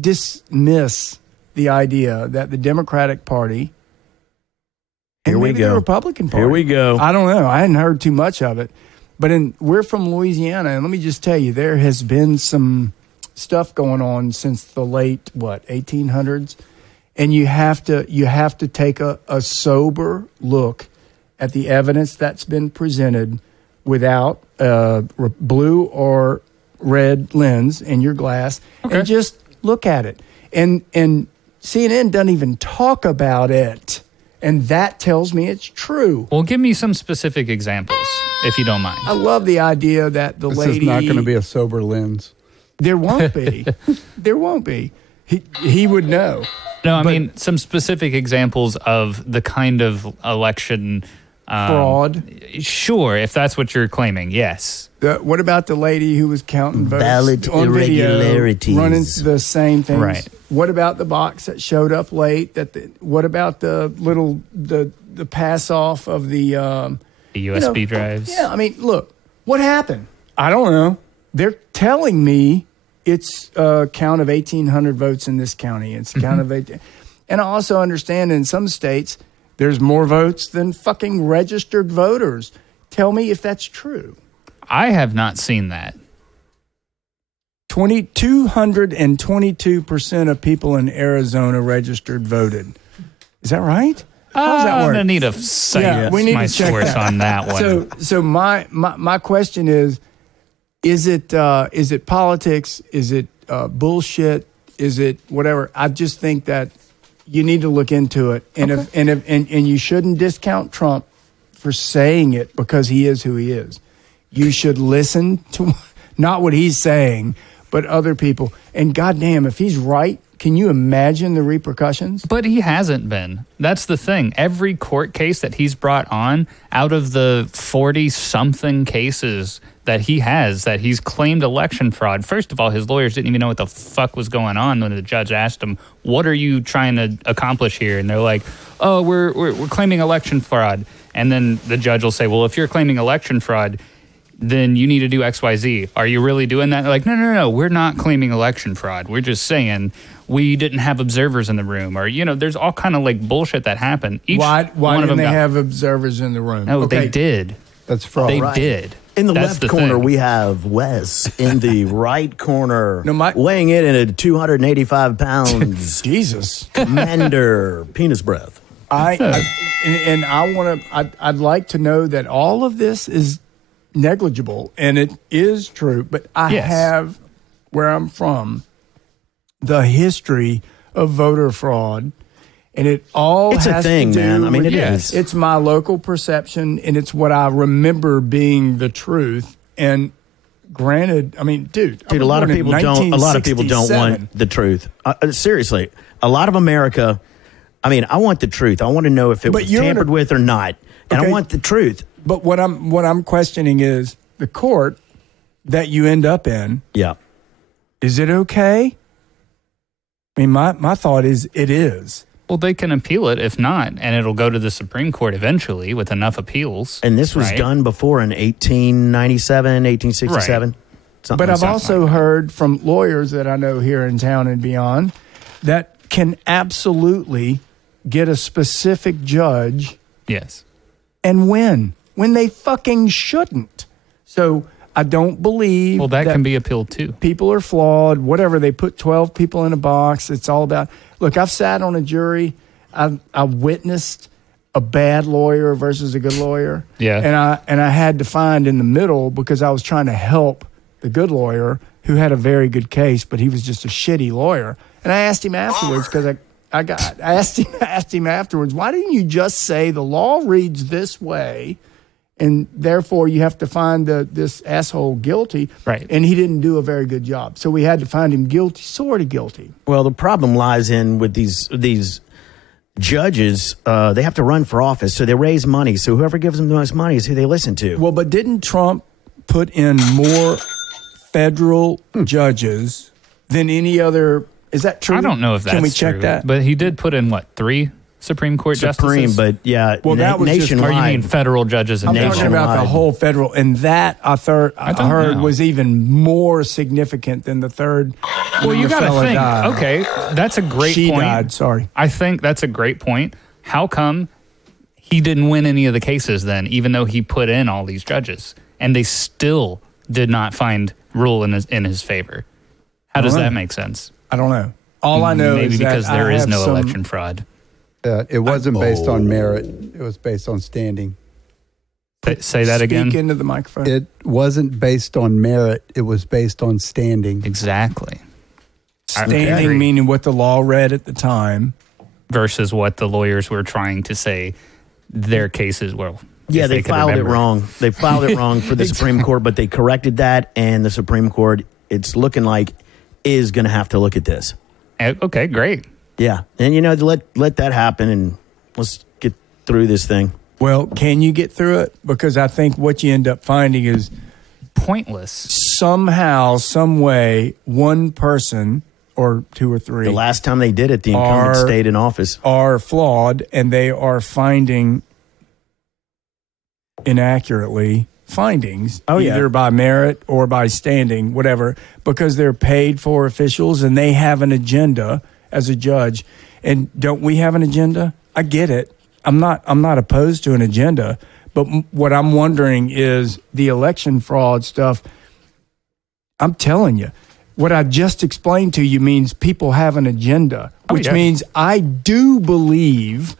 dismiss the idea that the Democratic Party, and Here we maybe go. the Republican Party. Here we go. I don't know. I hadn't heard too much of it, but we're from Louisiana, and let me just tell you, there has been some stuff going on since the late 1800s. And you have to take a sober look at the evidence that's been presented without a blue or red lens in your glass, and just look at it. And CNN doesn't even talk about it, and that tells me it's true. Well, give me some specific examples, if you don't mind. I love the idea that the This lady. is not going to be a sober lens. There won't be. There won't be. He would know. No, I mean some specific examples of the kind of election Fraud. Sure, if that's what you're claiming, yes. What about the lady who was counting votes Ballot on video, irregularities. running the same things? Right. What about the box that showed up late? What about the little the pass off of the The USB drives. Yeah, I mean, look, what happened? I don't know. They're telling me it's a count of 1,800 votes in this county. It's a count of 18. And I also understand in some states there's more votes than fucking registered voters. Tell me if that's true. I have not seen that. 222% of people in Arizona registered voted. Is that right? How does that work? I need to cite Yeah, we need my to check source that. on that one. So my question is it politics? Is it bullshit? Is it whatever? I just think that you need to look into it, and and you shouldn't discount Trump for saying it because he is who he is. You should listen to not what he's saying, but other people. And goddamn, if he's right, can you imagine the repercussions? But he hasn't been. That's the thing. Every court case that he's brought on, out of the 40-something cases that he's claimed election fraud. First of all, his lawyers didn't even know what the fuck was going on when the judge asked him, what are you trying to accomplish here? And they're like, oh, we're claiming election fraud. And then the judge will say, well, if you're claiming election fraud, then you need to do XYZ. Are you really doing that? They're like, no, we're not claiming election fraud. We're just saying we didn't have observers in the room. Or, there's all kind of like bullshit that happened. Why didn't they have observers in the room? No, They did. That's fraud. They did. In the That's left corner, thing. we have Wes. In the right corner, weighing in at 285 pounds. Jesus. Commander Penis Breath. I'd like to know that all of this is negligible, and it is true, but I have, where I'm from, the history of voter fraud, and it all it's has a thing, to do man. I mean, with, it is. It's my local perception, and it's what I remember being the truth. And granted, I mean, dude, a lot of people don't. A lot of people don't want the truth. Seriously, a lot of America. I mean, I want the truth. I want to know if it was tampered with or not, and I want the truth. But what I'm questioning is the court that you end up in. Yeah. Is it okay? I mean, my thought is it is. Well, they can appeal it if not, and it'll go to the Supreme Court eventually with enough appeals. And this was done before in 1897, 1867. Right. But I've also heard from lawyers that I know here in town and beyond that can absolutely get a specific judge. Yes. And win when they fucking shouldn't. So I don't believe. Well, that can be appealed too. People are flawed. Whatever, they put 12 people in a box. It's all about. Look, I've sat on a jury. I witnessed a bad lawyer versus a good lawyer. Yeah. And I had to find in the middle because I was trying to help the good lawyer who had a very good case, but he was just a shitty lawyer. And I asked him afterwards because I asked him afterwards, why didn't you just say the law reads this way, and therefore you have to find this asshole guilty? Right. And he didn't do a very good job. So we had to find him guilty, sort of guilty. Well, the problem lies in with these judges. They have to run for office, so they raise money. So whoever gives them the most money is who they listen to. Well, but didn't Trump put in more federal judges than any other? Is that true? I don't know if that's true. Can we check that? But he did put in, 3 Supreme Court justices? But yeah, well, that was nationwide. Or you mean federal judges and I'm talking about the whole federal, and that I heard was even more significant than the third. Well, you got to think. Died. Okay, that's a great she point. Died, sorry. I think that's a great point. How come he didn't win any of the cases then, even though he put in all these judges, and they still did not find rule in his favor? How does that make sense? I don't know. All I know maybe is because that there is no some election fraud. It wasn't based on merit. It was based on standing. Say that again. Speak into the microphone. It wasn't based on merit. It was based on standing. Exactly. Standing meaning what the law read at the time. Versus what the lawyers were trying to say their cases were. Yeah, they filed it wrong. They filed it wrong for the Supreme Court, but they corrected that, and the Supreme Court, it's looking like, is going to have to look at this. Okay, great. Yeah, and let that happen, and let's get through this thing. Well, can you get through it? Because I think what you end up finding is pointless. Somehow, some way, one person or 2 or 3. The last time they did it, the incumbent stayed in office. Are flawed, and they are finding inaccurately findings, either by merit or by standing, whatever, because they're paid for officials and they have an agenda as a judge. And don't we have an agenda? I get it. I'm not opposed to an agenda, but what I'm wondering is the election fraud stuff. I'm telling you, what I just explained to you means people have an agenda, which means I do believe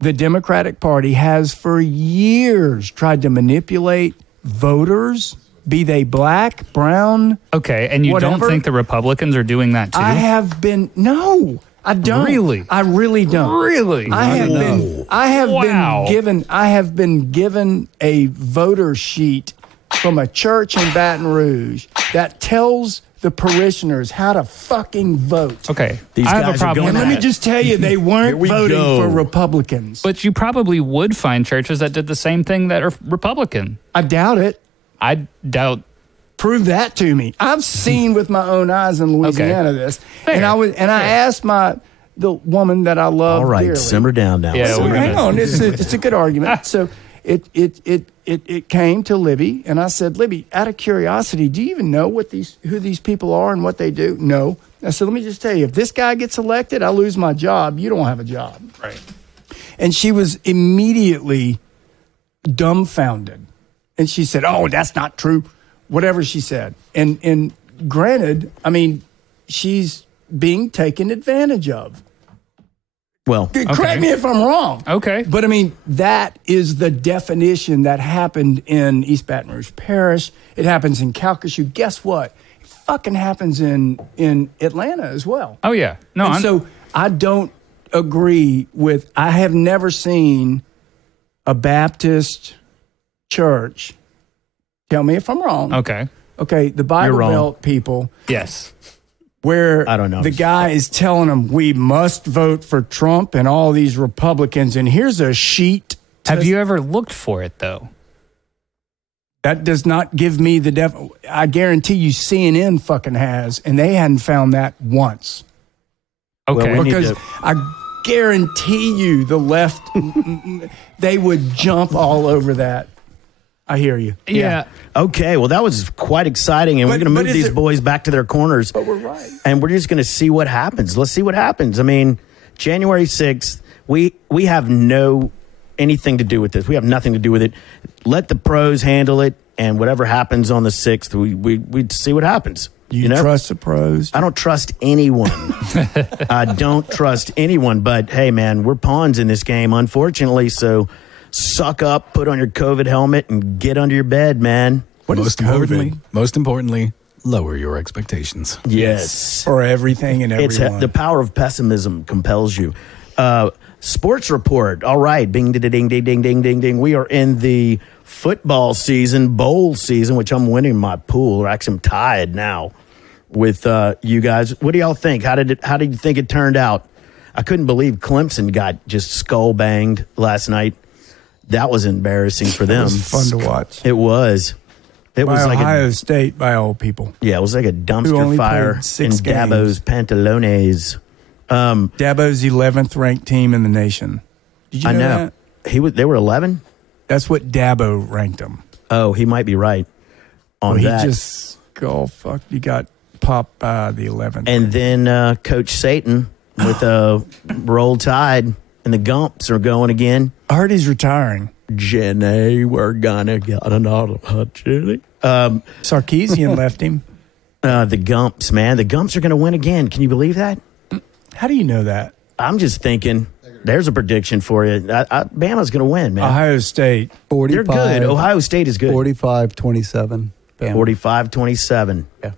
the Democratic Party has for years tried to manipulate voters, be they black, brown. Okay, and you whatever. Don't think the Republicans are doing that too? I don't. Really? I really don't. Really? I have been given a voter sheet from a church in Baton Rouge that tells the parishioners how to fucking vote. Okay, These I have guys a are problem. going And with let me that. just tell you, they weren't voting for Republicans. But you probably would find churches that did the same thing that are Republican. I doubt it. I doubt. Prove that to me. I've seen with my own eyes in Louisiana this, Fair. and I asked the woman that I love. All right, dearly. simmer down now. Yeah, Simmer we're down. Hang on, it's a good argument. So it came to Libby, and I said, Libby, out of curiosity, do you even know who these people are and what they do? No. I said, let me just tell you, if this guy gets elected, I lose my job. You don't have a job. Right. And she was immediately dumbfounded, and she said, "Oh, that's not true." Whatever she said, and granted, I mean, she's being taken advantage of. Well, Correct me if I'm wrong. Okay. But I mean, that is the definition that happened in East Baton Rouge Parish. It happens in Calcasieu. Guess what? It fucking happens in Atlanta as well. Oh yeah. No. And so I don't agree with. I have never seen a Baptist church. Tell me if I'm wrong. Okay. Okay, the Bible wrong. Belt people. Yes. Where I don't know. the guy is telling them we must vote for Trump and all these Republicans, and here's a sheet. Have you ever looked for it though? That does not give me the I guarantee you CNN fucking has, and they hadn't found that once. Okay. Well, we need Because to- I guarantee you the left, they would jump all over that. I hear you. yeah. Okay, well, that was quite exciting, and we're But- going to but move is these it- boys back to their corners. But we're right. And we're just going to see what happens. Let's see what happens. I mean, January 6th, we have no anything to do with this. We have nothing to do with it. Let the pros handle it, and whatever happens on the 6th, we see what happens. You know? trust the pros? I don't trust anyone. I don't trust anyone. But hey, man, we're pawns in this game, unfortunately. So suck up, put on your COVID helmet, and get under your bed, man. What is COVID? Most importantly, lower your expectations. Yes. For everything and It's everyone. the power of pessimism compels you. Sports report. All right. Bing, ding, ding, ding, ding, ding, ding, ding. We are in the football season, bowl season, which I'm winning my pool. Or actually, I'm tied now with you guys. What do y'all think? How did you think it turned out? I couldn't believe Clemson got just skull banged last night. That was embarrassing for them. It was fun to watch. It was. It By was like Ohio State, by old people. it was like a Who dumpster only fire played in 6 Dabo's pantalones. Dabo's 11th ranked team in the nation. Did you I know, know. that? They were 11? That's what Dabo ranked them. Oh, he might be right on Well, he that. just he got popped by the 11th. And then Coach Satan with a Roll Tide and the Gumps are going again. I heard he's retiring. Jenny, we're gonna get another hot chili. Sarkeesian left him. The Gumps, man. The Gumps are going to win again. Can you believe that? How do you know that? I'm just thinking. There's a prediction for you. Bama's going to win, man. Ohio State. 45, They're good. Ohio State is good. 45-27. 45-27. Yeah.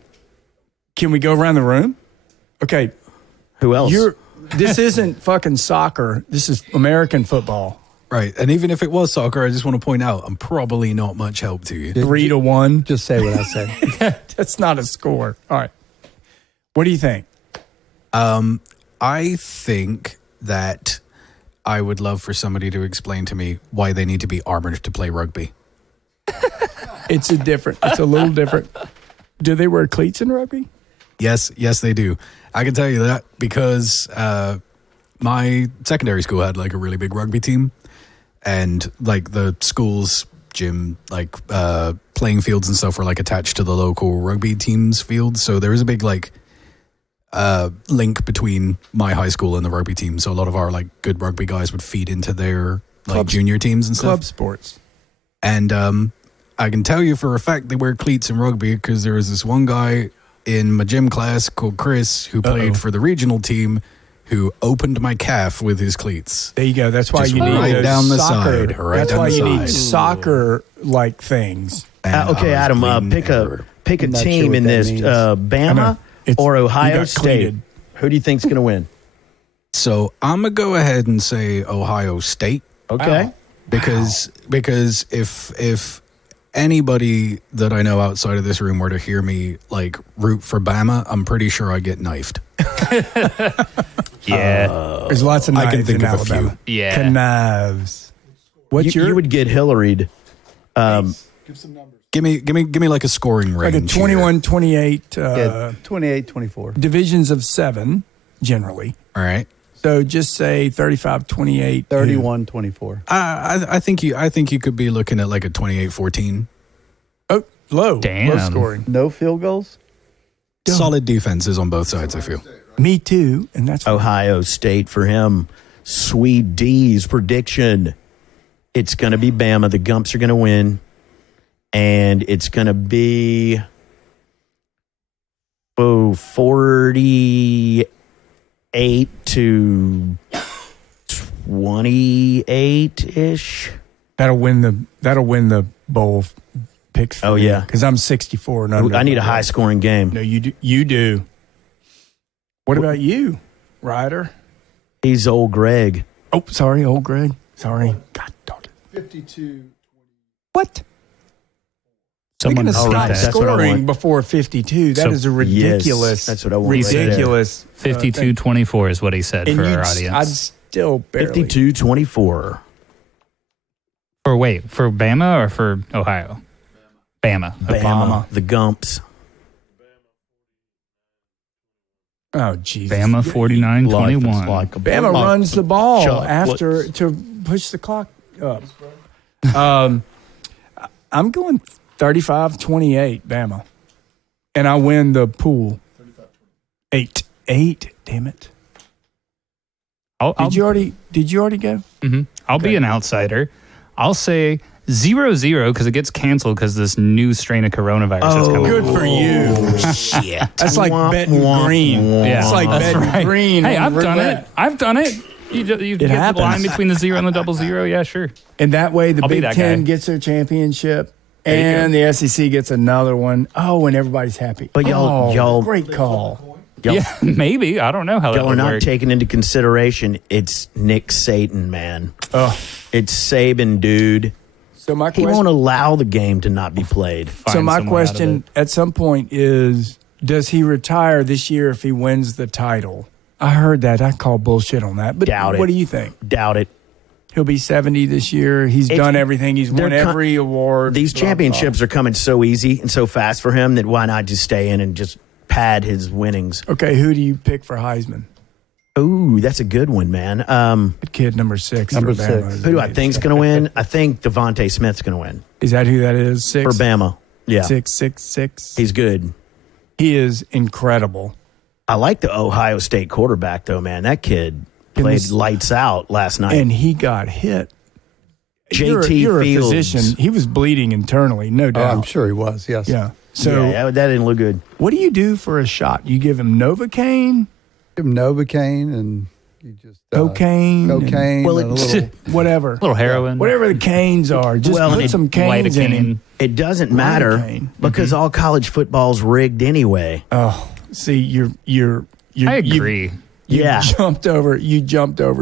Can we go around the room? Okay. Who else? This isn't fucking soccer. This is American football. Right. And even if it was soccer, I just want to point out, I'm probably not much help to you. 3-1. Just say what I said. That's not a score. All right. What do you think? I think that I would love for somebody to explain to me why they need to be armored to play rugby. It's a little different. Do they wear cleats in rugby? Yes, they do. I can tell you that because my secondary school had like a really big rugby team, and like the school's gym, like playing fields and stuff were like attached to the local rugby team's field. So there was a big like link between my high school and the rugby team. So a lot of our like good rugby guys would feed into their like junior teams and stuff. Club sports. And I can tell you for a fact they wear cleats in rugby because there was this one guy in my gym class called Chris who played for the regional team who opened my calf with his cleats. There you go. That's why Just you need right those down the soccer. side, right That's down why the you need side. soccer-like things. And okay, I was Adam, bleeding pick everywhere. a I'm not team sure what in that this. means. Bama or You Ohio got State? cleated. Who do you think's going to win? So I'm gonna go ahead and say Ohio State. Okay. Wow. Because if anybody that I know outside of this room were to hear me like root for Bama, I'm pretty sure I get knifed. Yeah. There's lots of knives I can think in of a Alabama. few. Yeah. Knives. What's You would get Hillaried. Give me like a scoring like range. a 21-28 Yeah, 28-24. divisions of 7 generally. All right. So just say 35-28. 31-24. I think you could be looking at like a 28-14. Oh, low. Damn. Low scoring. No field goals? Solid defenses on both sides, I feel. Me too. And that's Ohio State for him. Sweet D's prediction. It's going to be Bama. The Gumps are going to win. And it's going to be 48 to 28-ish. that'll win the bowl picks. Oh, yeah. Because I'm 64 and under. I need a high-scoring game. No, you do. You do. What about you, Ryder? He's old Greg. Oh, sorry, old Greg. Sorry. God, dog it. 52. What? Someone Speaking of All right, Scott that's what I scoring want. before 52, that So- is a ridiculous. Yes, that's what I want right there. ridiculous. 52-24 is what he said And for our I'd audience. still barely. 52-24. For Bama or for Ohio? Bama. Bama. The Gumps. Oh, Jesus. Bama 49-21. Bama runs the ball Chuck, after to push the clock up. I'm going 35-28 Bama, and I win the pool. 8, damn it! Did you already go? I'll be an outsider. I'll say 0-0 because it gets canceled because this new strain of coronavirus is coming. Good for you. Shit. That's like betting green. Yeah, It's like that's betting right. green. Hey, on I've done roulette. it. I've done it. You get happens. the line between the 0 and the 00. Yeah, sure. And that way, the I'll be Big that Ten guy. gets their championship, you and the SEC gets another one. Oh, and everybody's happy. But y'all- great call. Y'all- Yeah, maybe. I don't know how that Y'all are would not work. taking into consideration it's Nick Saban, man. Oh, It's Saban, dude. so my He question. won't allow the game to not be played. So Find my someone out of question it. at some point is, does he retire this year if he wins the title? I heard that. I call bullshit on that. But Doubt it. what do you think? Doubt it. He'll be 70 this year. He's done everything. He's won they're co- every award. These blah, blah. championships are coming so easy and so fast for him that why not just stay in and just pad his winnings? Okay, who do you pick for Heisman? Ooh, that's a good one, man. That kid number 6. Number for Bama 6. is Who do I amazing. think's going to win? I think Devontae Smith's going to win Is that who that is? 6? for Bama. Yeah, 6. he's good. He is incredible. I like the Ohio State quarterback, though, man. That kid played lights out last night. And he got hit. JT you're Fields. a physician. He was bleeding internally, no Oh, doubt. I'm sure he was, yes. Yeah. So yeah, that didn't look good. what do you do for a shot? You give him Novocaine, Give him Novocaine and you just... cocaine, and Cocaine. Well, and a little... whatever. A little heroin. Whatever the canes are. Just Well, put and some canes in him. It doesn't matter Lidocaine. because all college football's rigged anyway. Oh, see, you're I agree. You Yeah. jumped over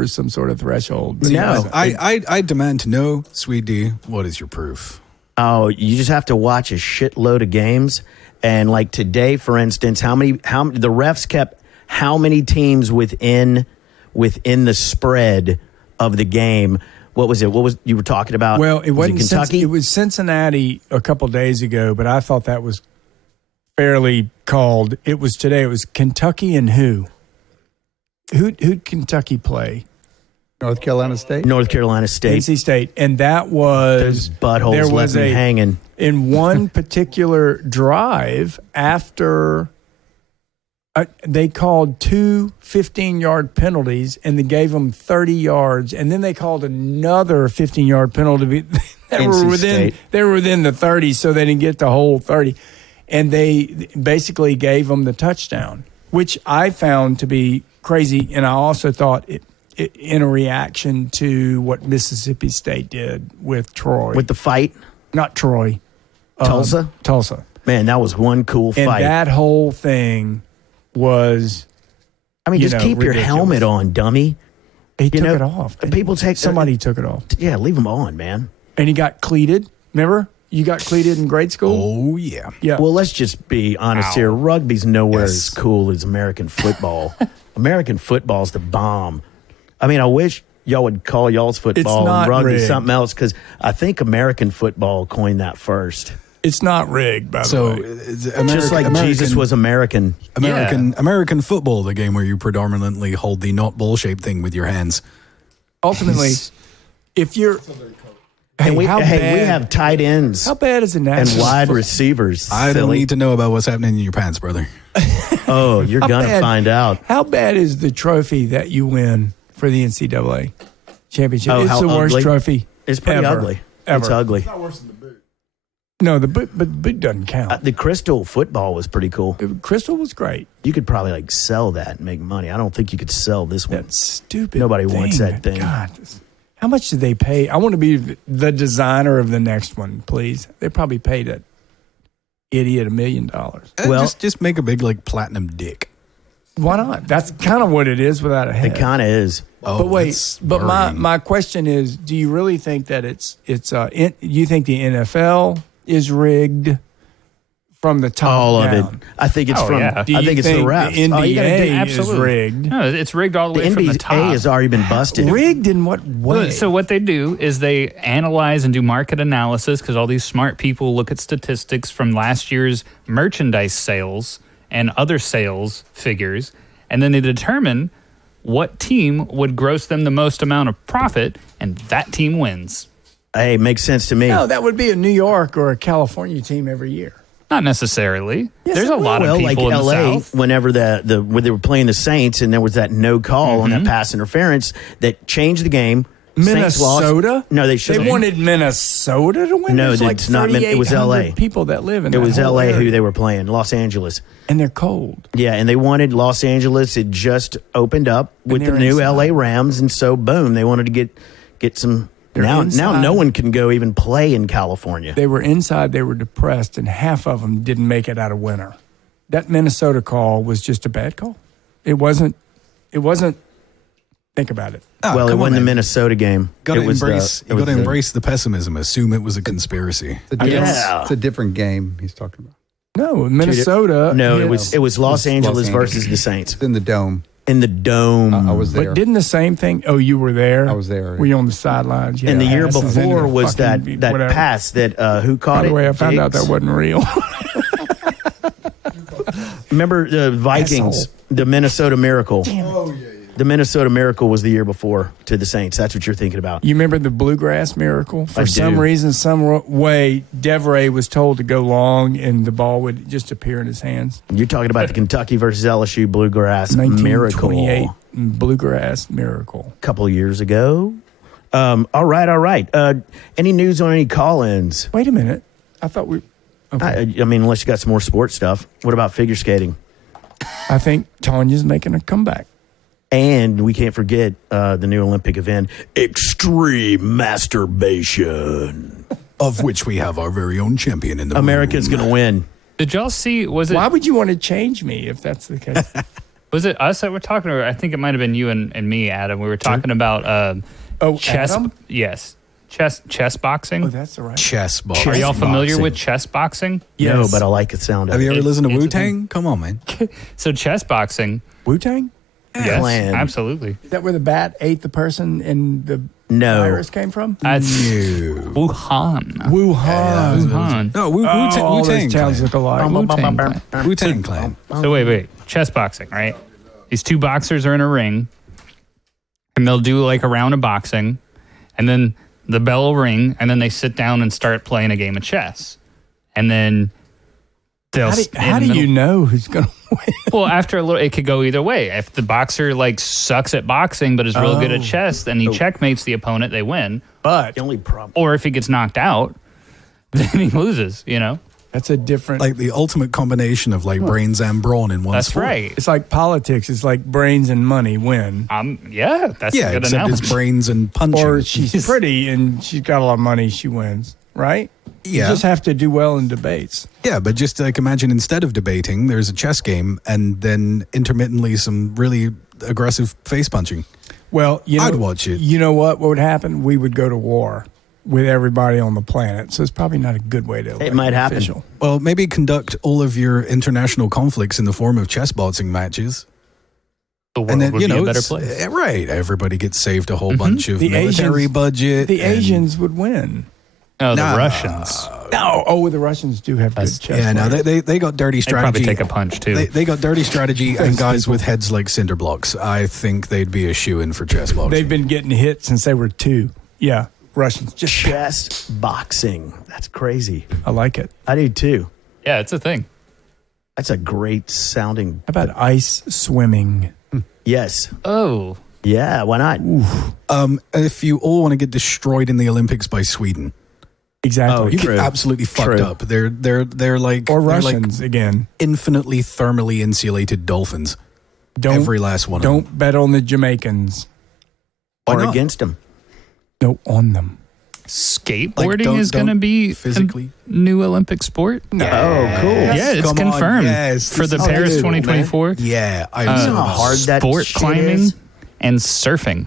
some sort of threshold. But No. I demand to know, Sweet D, what is your proof? Oh, you just have to watch a shitload of games. And like today, for instance, how the refs kept how many teams within the spread of the game? What was it? What was you were talking about? Well, it wasn't Kentucky. It was Cincinnati a couple days ago, but I thought that was fairly called. It was today. It was Kentucky and who? Who'd Kentucky play? North Carolina State? North Carolina State. NC State, and that was Those buttholes there left was me hanging. in one particular drive after they called 2 15-yard penalties and they gave them 30 yards, and then they called another 15-yard penalty. They were within the 30, so they didn't get the whole 30, and they basically gave them the touchdown, which I found to be crazy, and I also thought it in a reaction to what Mississippi State did with Troy. With the fight, Not Troy. Tulsa. Tulsa. Man, that was one cool And fight. that whole thing was, I mean, just keep your ridiculous. helmet on, dummy. He took know, it off. people take Somebody took it off. Yeah, leave them on, man. And he got cleated. Remember? You got cleated in grade school? Oh, yeah. Yeah. Well, let's just be honest here. Rugby's nowhere as cool as American football. American football's the bomb. I mean, I wish y'all would call y'all's football and rugby rigged. something else, because I think American football coined that first. It's not rigged, by the way. Just like Jesus was American. American football, the game where you predominantly hold the not ball-shaped thing with your hands. Ultimately, if you're... And we how bad, we have tight ends how bad is the and national wide receivers. I don't need to know about what's happening in your pants, brother. Oh, you're going to find out. How bad is the trophy that you win for the NCAA championship? Oh, it's how the worst ugly? trophy. It's pretty ever, ugly. Ever. It's ugly. It's not worse than the boot. No, the boot doesn't count. The crystal football was pretty cool. Crystal was great. You could probably like sell that and make money. I don't think you could sell this one. That stupid Nobody thing, wants that thing. God, how much did they pay? I want to be the designer of the next one, please. They probably paid that idiot $1 million. Well, just make a big like platinum dick. Why not? That's kind of what it is without a head. It kind of is. Oh, But wait, that's but worrying. my question is, do you really think that you think the NFL is rigged from the top All of down? it. I think it's Oh, from. yeah. Do I you think it's the refs. The All you gotta do- NBA is Absolutely. rigged. No, it's rigged all the the way from the NBA top. has already been busted. Rigged in what way? So what they do is they analyze and do market analysis, because all these smart people look at statistics from last year's merchandise sales and other sales figures, and then they determine what team would gross them the most amount of profit, and that team wins. Hey, makes sense to me. No, that would be a New York or a California team every year. Not necessarily. Yes, There's it a lot well, of like people in LA, the South. whenever when they were playing the Saints and there was that no call on that pass interference that changed the game. Saints lost. Minnesota? No, they They should. wanted Minnesota to win? No, There's like it's not it was 3,800 LA. people that live in It that was whole LA area. who they were playing, Los Angeles. And they're cold. Yeah, and they wanted Los Angeles. It just opened up with the they're new inside. LA Rams, and so boom, they wanted to get some. They're Now inside. no one can go even play in California. They were inside, they were depressed, and half of them didn't make it out a winner. That Minnesota call was just a bad call. It wasn't. Think about it. Well, it come on, wasn't the man. Minnesota game. Gotta It was the- embrace. it You was got to the- embrace the pessimism. Assume it was a conspiracy. It's a different, Yeah. it's a different game he's talking about. No, Minnesota. No, hit- it was Los It's Angeles Los versus Angeles. the Saints It's in the dome. in the dome. I was there. But didn't the same thing? Oh, you were there. I was there. Were you on the sidelines? Yeah, and the year passes into before the was that fucking- that whatever. pass that who caught By it? the way, I found out Diggs? that wasn't real. Remember the Vikings, Asshole. the Minnesota Miracle. Oh, yeah. The Minnesota Miracle was the year before to the Saints. That's what you're thinking about. You remember the bluegrass miracle? For I some do. reason, some way, Deveray was told to go long, and the ball would just appear in his hands. You're talking about the Kentucky versus LSU Bluegrass Miracle 1928 bluegrass miracle. a couple of years ago. All right. Any news on any call-ins? Wait a minute. I thought we. Okay. I mean, unless you got some more sports stuff. What about figure skating? I think Tanya's making a comeback. And we can't forget the new Olympic event, extreme masturbation. Of which we have our very own champion in the America's room. going to win. Did y'all see? Was it Why would you want to change me if that's the case? was it us that were talking, or I think it might have been you and me, Adam. We were talking about chess. Adam? Yes, chess boxing. Oh, that's all right. Chess ball. Are y'all familiar boxing. with chess boxing? No, Yes. but I like the sound of Have you it. ever listened to it's- Wu Tang? Come on, man. So chess boxing. Wu-Tang? Yes, Clan. absolutely. Is that where the bat ate the person and the No. virus came from? That's No. Wuhan. Wuhan. Wuhan. No, Wu Oh, all those Tang towns Clan. look alike. Wu-Tang Clan. Wu Tang Clan. So wait. Chess boxing, right? These two boxers are in a ring, and they'll do like a round of boxing, and then the bell will ring, and then they sit down and start playing a game of chess, and then they'll. How do you know who's going to win? Well, after a little, it could go either way. If the boxer like sucks at boxing but is real good at chess, then he checkmates the opponent, they win. But The only problem. Or if he gets knocked out, then he loses. You know, that's a different. Like the ultimate combination of like brains and brawn in one that's sport. right. It's like politics. It's like brains and money win. Yeah, that's Yeah, a good except analogy. it's brains and punching. Or she's pretty and she's got a lot of money. She wins, right? Yeah. You just have to do well in debates. Yeah, but just like imagine instead of debating, there's a chess game and then intermittently some really aggressive face punching. Well, you know, I'd watch it. You know what would happen? We would go to war. with everybody on the planet, so it's probably not a good way to elect It might an happen. official. Well, maybe conduct all of your international conflicts in the form of chess boxing matches. The world And then, would you be know, a better it's- place. right. Everybody gets saved a whole bunch of The military Asians- budget. The and- Asians would win. Oh, the Nah. Russians. No, the Russians do have good chess. Yeah, no, players. they got dirty They'd probably strategy. take a punch, too. They got dirty strategy and guys with heads like cinder blocks. I think they'd be a shoo-in for chess boxing. They've been getting hit since they were 2. Yeah, Russians. Just Chess boxing. That's crazy. I like it. I do too. Yeah, it's a thing. That's a great sounding. How about ice swimming? Yes. Oh. Yeah, why not? If you all want to get destroyed in the Olympics by Sweden, Exactly. you True. get absolutely fucked True. up. They're like Or they're Russians again. infinitely thermally insulated dolphins. Don't Every last one of them. don't bet on the Jamaicans. Why Or not? against them. No, on them. Skateboarding don't- is going to don't be physically. a new Olympic sport. Oh, cool. Yeah, it's Come on, confirmed yes. for the This is Paris cool, 2024. Yeah, I'm You so know how hard that sport shit climbing is? and surfing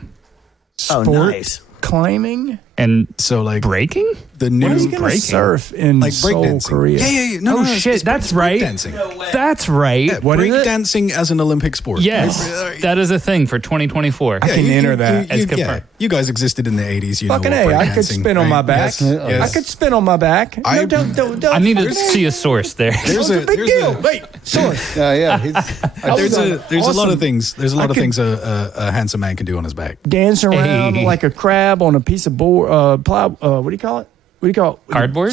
Oh, Sport nice. climbing. and so like breaking. the When are new you going to breaking. surf in like Seoul, breakdancing. Korea? Yeah. No, Oh, no, shit, that's right. Dancing. That's right. Yeah, What is it? breakdancing as an Olympic sport. Yes, that is a thing for 2024. I can enter that. It's confirmed. you guys existed in the 80s. You Fucking know A, what I could breakdancing, spin on right? my back. Yes. I could spin on my back. I- No, don't. I need to fucking A. see a source there. There's It's a big deal. a- Wait, source. Yeah. there's a lot Awesome. of things. There's a lot I of could- things a handsome man can do on his back. Dance around Hey. like a crab on a piece of board, ply. What do you call it? What do you call it? Cardboard?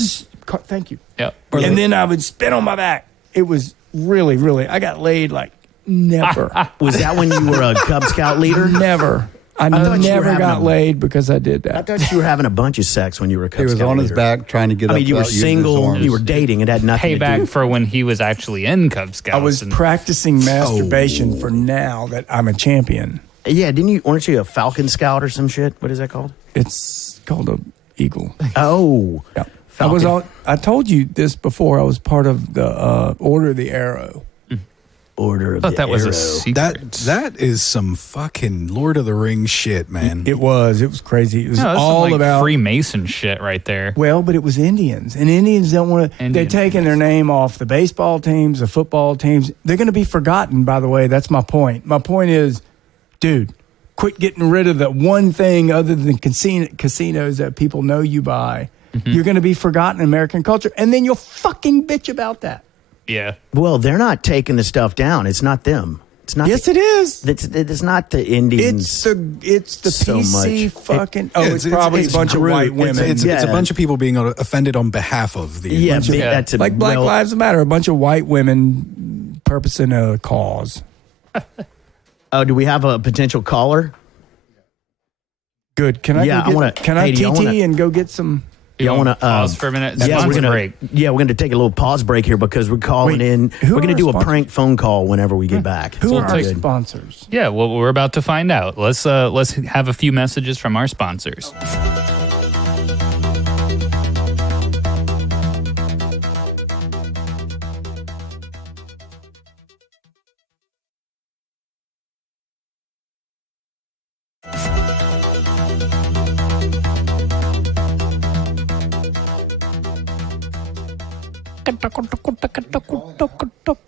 Thank you. Yep. And then I would spin on my back. It was really, really. I got laid like never, Was that when you were a Cub Scout leader? never. I thought you were never having got a- laid because I did I that. thought you were having a bunch of sex when you were a Cub He was Scout on his leader. back trying to get up. I mean, you were without using his single, arms. you were dating, it had nothing to do. Payback for when he was actually in Cub Scouts. I was and- practicing masturbation for now that I'm a champion. Yeah, weren't you a Falcon Scout or some shit? What is that called? It's called a eagle. Oh. Yeah. Falcon. I told you this before. I was part of the Order of the Arrow. Order of I thought the that was Arrow. a secret. That is some fucking Lord of the Rings shit, man. It was crazy. It was No, that's all some, like, about Freemason shit right there. Well, but it was Indians, and Indians don't want to. They're Indian taking their name off the baseball teams, the football teams. They're going to be forgotten. By the way, that's my point. My point is, dude, quit getting rid of the one thing other than casinos that people know you by. Mm-hmm. You're going to be forgotten in American culture, and then you'll fucking bitch about that. Yeah. Well, they're not taking the stuff down. It's not them. It's not. Yes, it is. It's not the Indians. It's the so PC much. fucking. Yeah, it's probably a bunch of group. white women. It's Yeah. a bunch of people being offended on behalf of the. Yeah, bunch of- that's a like Black well- Lives Matter. A bunch of white women purposing a cause. Oh, do we have a potential caller? Good. Can I? Yeah, go get, I wanna- Can I Katie, I TT wanna- and go get some? Yeah, I want wanna, to pause for a minute. Yeah, we're Sponsor gonna break. Yeah, we're gonna take a little pause break here because we're calling Wait, in. who We're are gonna our do a sponsors? prank phone call whenever we get back. Who So are we're our good. sponsors? Yeah, well, we're about to find out. Let's have a few messages from our sponsors.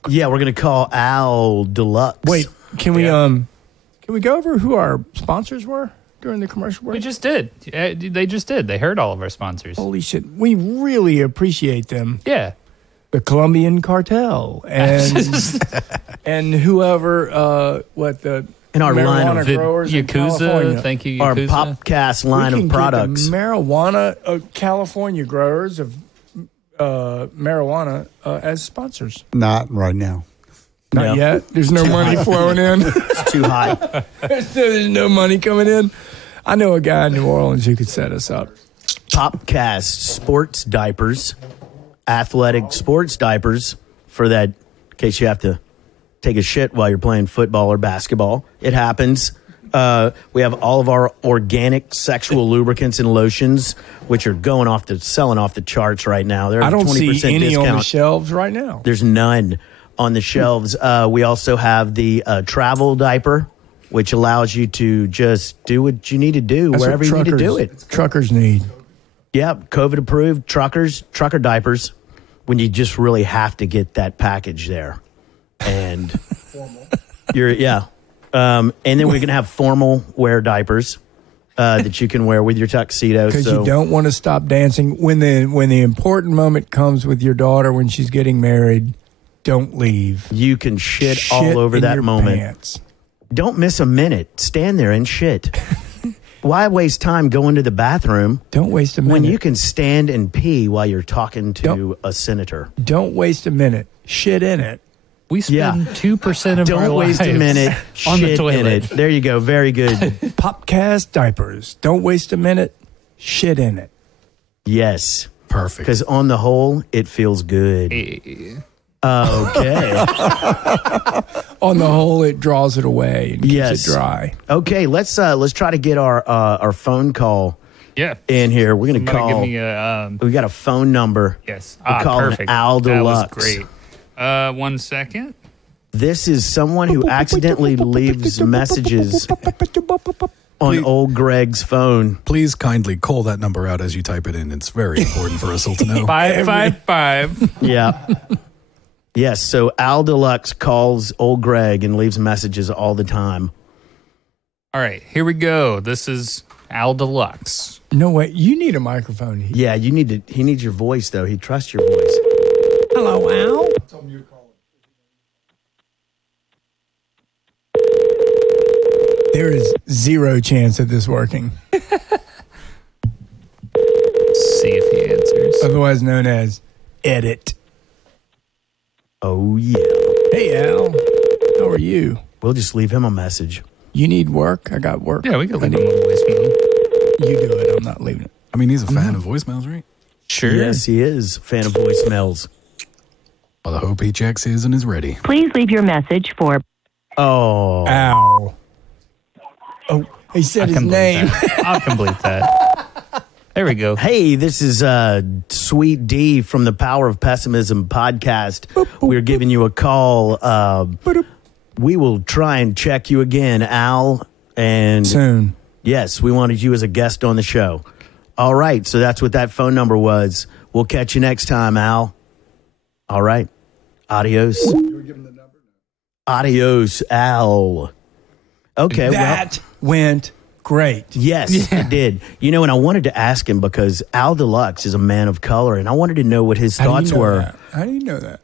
Yeah, we're gonna call Al Deluxe. Wait, can we go over who our sponsors were during the commercial break? We just did. They just did. They heard all of our sponsors. Holy shit, we really appreciate them. Yeah. The Colombian cartel and whoever In our line marijuana of growers in California. Yakuza. Thank you, our Yakuza. Popcast We line can of get products. the marijuana California growers of marijuana as sponsors. Not right now. Not Yeah. yet. There's no money flowing in. It's too high. There's no money coming in. I know a guy in New Orleans who could set us up. Popcast sports diapers, athletic sports diapers for that in case you have to take a shit while you're playing football or basketball. It happens. We have all of our organic sexual lubricants and lotions, which are selling off the charts right now. They're I at a don't 20% see any discount. on the shelves right now. There's none on the shelves. We also have the travel diaper, which allows you to just do what you need to do That's wherever what you need to do it. Truckers need. Yeah, COVID approved trucker diapers when you just really have to get that package there. And and then we're going to have formal wear diapers that you can wear with your tuxedo. Because you don't want to stop dancing. When the important moment comes with your daughter when she's getting married, don't leave. You can shit all over that moment. Pants. Don't miss a minute. Stand there and shit. Why waste time going to the bathroom? Don't waste a minute. When you can stand and pee while you're talking to a senator. Don't waste a minute. Shit in it. We spend 2% of our Don't waste a minute. on the Shit toilet. in it. There you go. Very good. Popcast diapers. Don't waste a minute. Shit in it. Yes. Perfect. Because on the whole, it feels good. Okay. On the whole, it draws it away and Yes. keeps it dry. Okay. Let's try to get our phone call in here. We're gonna call. Give me We got a phone number. yes. We're calling Perfect. Al That was Deluxe. great. 1 second. This is someone who accidentally leaves messages on old Greg's phone. Please kindly call that number out as you type it in. It's very important for us all to know. 555. Yeah. Yes. So Al Deluxe calls old Greg and leaves messages all the time. All right, here we go. This is Al Deluxe. No way. You need a microphone. Yeah. He needs your voice though. He trusts your voice. Hello, Al. There is zero chance of this working. See if he answers. Otherwise known as edit. Oh yeah. Hey, Al. How are you? We'll just leave him a message. You need work? I got work. Yeah, we can leave him a voicemail. You do it. I'm not leaving it. I mean, he's a fan of voicemails, right? Sure. Yes, he is. Fan of voicemails. Well, I hope he checks his and is ready. Please leave your message for... Oh. Ow. Oh, he said his name. I'll complete that. There we go. Hey, this is Sweet D from the Power of Pessimism podcast. We're giving you a call. We will try and check you again, Al. And Soon. yes, we wanted you as a guest on the show. All right, so that's what that phone number was. We'll catch you next time, Al. All right. Adios. Adios, Al. Okay, That went great. yes, it did. You know, and I wanted to ask him because Al Deluxe is a man of color, and I wanted to know what his thoughts were. That? How do you know that?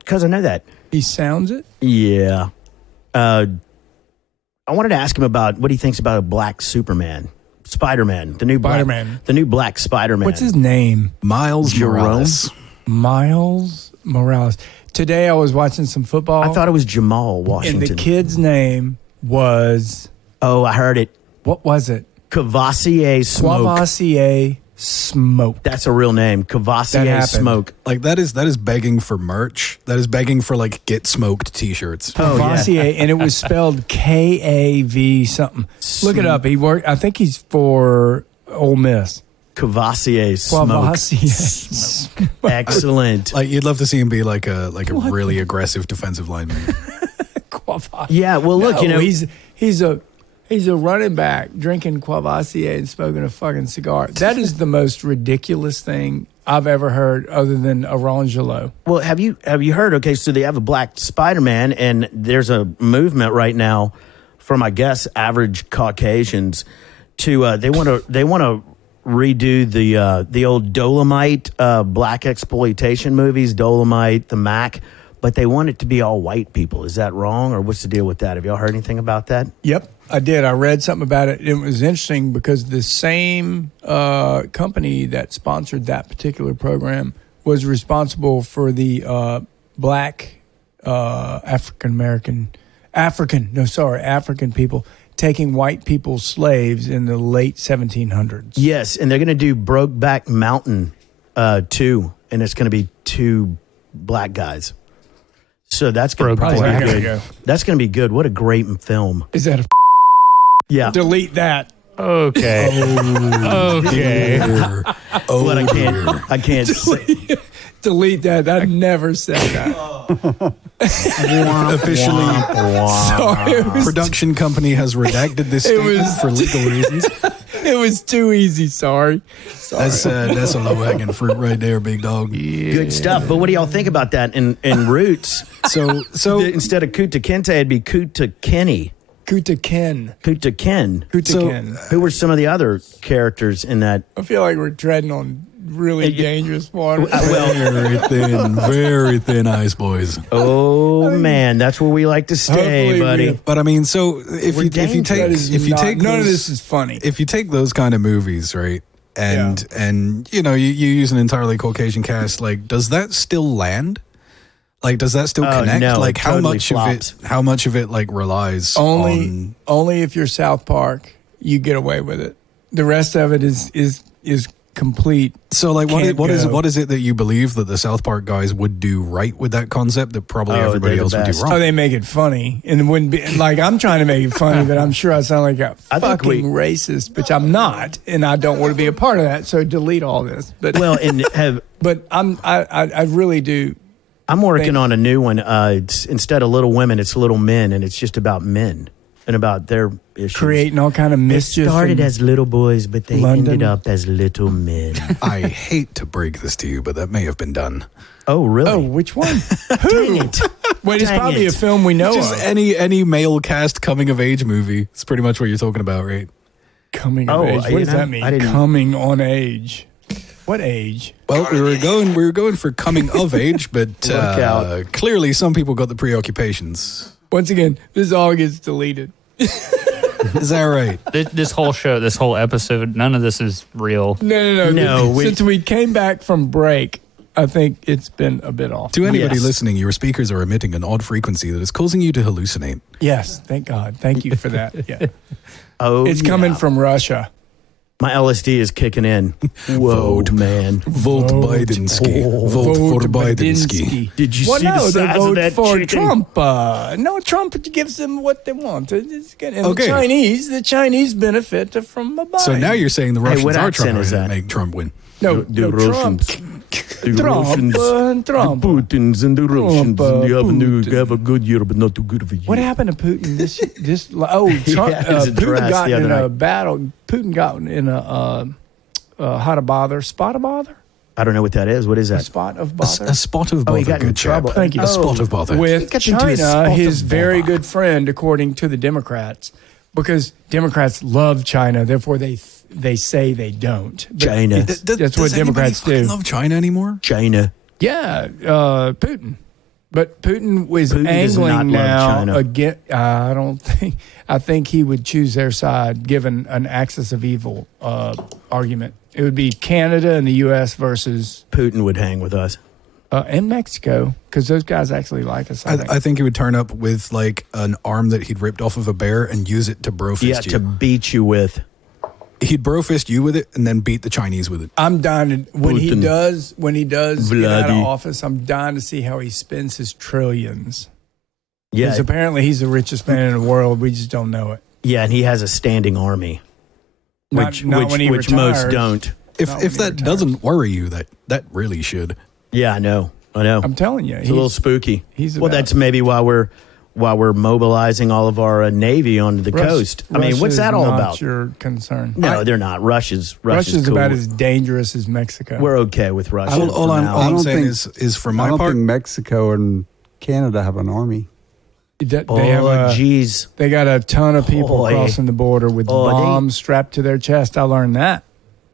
Because I know that. He sounds it? Yeah. I wanted to ask him about what he thinks about a black Superman. Spider-Man. The new Spider-Man. The new black Spider-Man. What's his name? Miles Jerome? Morales. Miles Morales. Today I was watching some football. I thought it was Jamal and Washington. the kid's name was, Oh, I heard it. what was it? Cavassier Smoke. Cavassier Smoke. That's a real name. That Cavassier happened. Smoke. Like that is begging for merch. That is begging for like get smoked t-shirts. Oh, yeah. Cavassier, and it was spelled K-A-V something. Look it up. He worked. I think he's for Ole Miss. Cavassier Smoke. Cavassier. Excellent. Like you'd love to see him be like a really aggressive defensive lineman. Cavassier. Yeah, well, look, No, you know. he's a running back drinking Cavassier and smoking a fucking cigar. That is the most ridiculous thing I've ever heard, other than Orangelo. Well, have you heard? Okay, so they have a black Spider-Man, and there's a movement right now from, I guess, average Caucasians to they want to redo the old Dolomite black exploitation movies, Dolomite, The Mac, but they want it to be all white people. Is that wrong, or what's the deal with that? Have y'all heard anything about that? Yep, I did. I read something about it. It was interesting because the same company that sponsored that particular program was responsible for the black African people taking white people's slaves in the late 1700s. Yes, and they're going to do Brokeback Mountain 2, and it's going to be 2 black guys. So that's going to probably Brokeback. be There we good. go. That's going to be good. What a great film. Is that Yeah. delete that? Okay. Okay. But I can't say. Delete that. I never said that. Officially, Sorry, it was production company has redacted this It statement was- for legal reasons. It was too easy. Sorry. That's a low hanging fruit right there, big dog. Good stuff. But what do y'all think about that in Roots? So Instead of Kuta Kente, it'd be Kuta Kenny. Kuta Ken. Kuta Ken. Kuta Ken. Who were some of the other characters in that? I feel like we're treading on really dangerous water. Very thin ice, boys. Oh man, that's where we like to stay, buddy. But I mean, so if you take none of this is funny. If you take those kind of movies, right, and you use an entirely Caucasian cast, like, does that still land? Like, does that still connect? No, like, how totally much flops. of it? How much of it like relies only if you're South Park, you get away with it. The rest of it is complete. So, like, what is it that you believe that the South Park guys would do right with that concept that probably everybody else would do wrong? Oh, they make it funny, and it wouldn't be like I'm trying to make it funny, but I'm sure I sound like a fucking racist, which I'm not, and I don't want to be a part of that. So delete all this. But but I really do. I'm working on a new one. It's, instead of Little Women, it's Little Men, and it's just about men and about their issues. Creating all kind of mischief. They started as little boys, but they ended up as little men. I hate to break this to you, but that may have been done. Oh, really? Oh, which one? Dang it. Wait, it's probably a film we know Just of. any male cast coming of age movie. It's pretty much what you're talking about, right? Coming of age. What does that mean? Coming on age. What age? Well, we were going for coming of age, but clearly some people got the preoccupations. Once again, this all gets deleted. Is that right? This whole show, this whole episode, none of this is real. No. Since we came back from break, I think it's been a bit off. To anybody listening, your speakers are emitting an odd frequency that is causing you to hallucinate. Yes, thank God. Thank you for that. Yeah. It's coming from Russia. My LSD is kicking in. Whoa, man. Vote Bidensky. Vote for Bidensky. Did you see the size of that for chicken? Trump. No, Trump gives them what they want. It's good. And the Chinese benefit from Biden. So now you're saying the Russians are trying to that? make Trump win. No, the Russians. The Trump. The Putins and the Russians. And they have a good year, but not too good for you. What happened to Putin? Trump. Putin got in a battle. Putin got in a how to bother, spot of bother. I don't know what that is. What is that? A spot of bother. A spot of bother. He got in trouble. Thank you. A spot of bother. With China, his very good friend, according to the Democrats, because Democrats love China, therefore they say they don't. But China. That's what Democrats do. Love China anymore? China. Yeah, Putin. But Putin was angling now again. I think he would choose their side given an axis of evil argument. It would be Canada and the U.S. versus Putin would hang with us. And Mexico, because those guys actually like us. I think he would turn up with like an arm that he'd ripped off of a bear and use it to brofist you. Yeah, to beat you with. He'd brofist you with it and then beat the Chinese with it. I'm dying to, when he does get out of Vladdy. office, I'm dying to see how he spends his trillions. Yeah. Because apparently he's the richest man in the world. We just don't know it. Yeah, and he has a standing army. Not when he which retires. most don't. If that doesn't worry you, that really should. Yeah, I know. I'm telling you. It's a little spooky. Well, that's maybe why we're mobilizing all of our Navy onto the coast. I mean, what's that all about? Your concern? No, they're not. Russia's cool. about as dangerous as Mexico. We're okay with Russia. All I'm saying is for my part, I don't think Mexico and Canada have an army. They got a ton of people crossing the border with bombs strapped to their chest. I learned that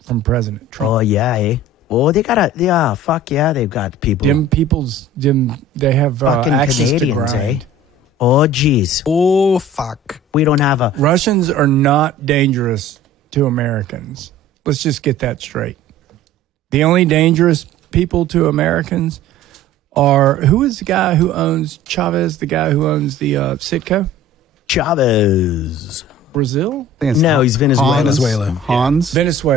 from President Trump. Oh yeah, eh? Oh, they got fuck yeah, they've got people. They have fucking access Canadians, to grind. eh? Oh jeez. Oh fuck. We don't have a. Russians are not dangerous to Americans. Let's just get that straight. The only dangerous people to Americans are, who is the guy who owns Chavez? The guy who owns the Citgo? Chavez. Brazil? No, he's Venezuela.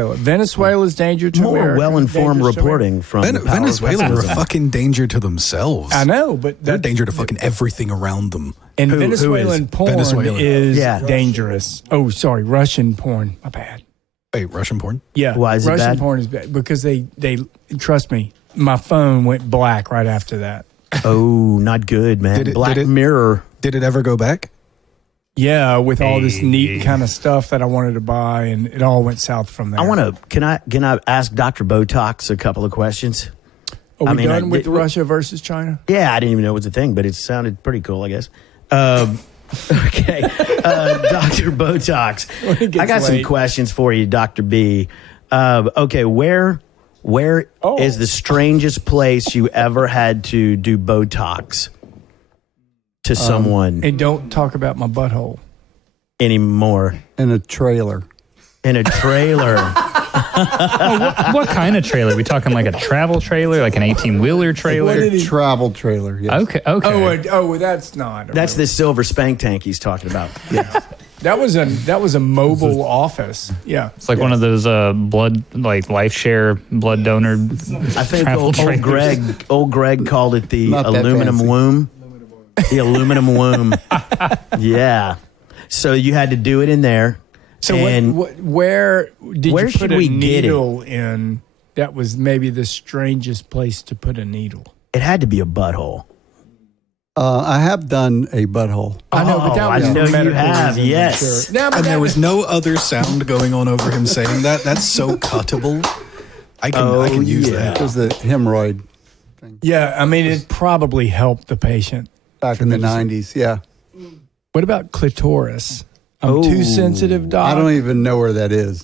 Venezuela's danger to America. More well-informed reporting from Venezuela are a fucking danger to themselves. I know, but they're a danger to fucking everything around them. And Venezuelan porn is dangerous. Oh, sorry, Russian porn. My bad. Wait, Russian porn? Yeah. Why is it bad? Russian porn is bad because they trust me. My phone went black right after that. Oh, not good, man. Black Mirror. Did it ever go back? Yeah, with all this neat kind of stuff that I wanted to buy, and it all went south from there. Can I ask Dr. Botox a couple of questions? Are we done with Russia versus China? Yeah, I didn't even know it was a thing, but it sounded pretty cool, I guess. Okay, Dr. Botox. I got some questions for you, Dr. B. Okay, where is the strangest place you ever had to do Botox to someone? And don't talk about my butthole anymore. In a trailer. In a trailer. What kind of trailer? We talking like a travel trailer, like an 18-wheeler trailer? Travel trailer, yes. Okay. Oh, that's not. That's the silver spank tank he's talking about. Yeah. That was a mobile office. Yeah. It's like one of those blood, like life share blood donor. I think old Greg called it the aluminum womb. The aluminum womb. Yeah. So you had to do it in there. So where did you put a needle get it? in? That was maybe the strangest place to put a needle. It had to be a butthole. I have done a butthole. I know, but that was I know you have. Yes. Sure. And there was no other sound going on over him saying that. That's so cuttable. I can use that. It was the hemorrhoid thing. Yeah, I mean, it probably helped the patient. Back in the 90s, yeah. What about clitoris? I'm too sensitive, Doc. I don't even know where that is.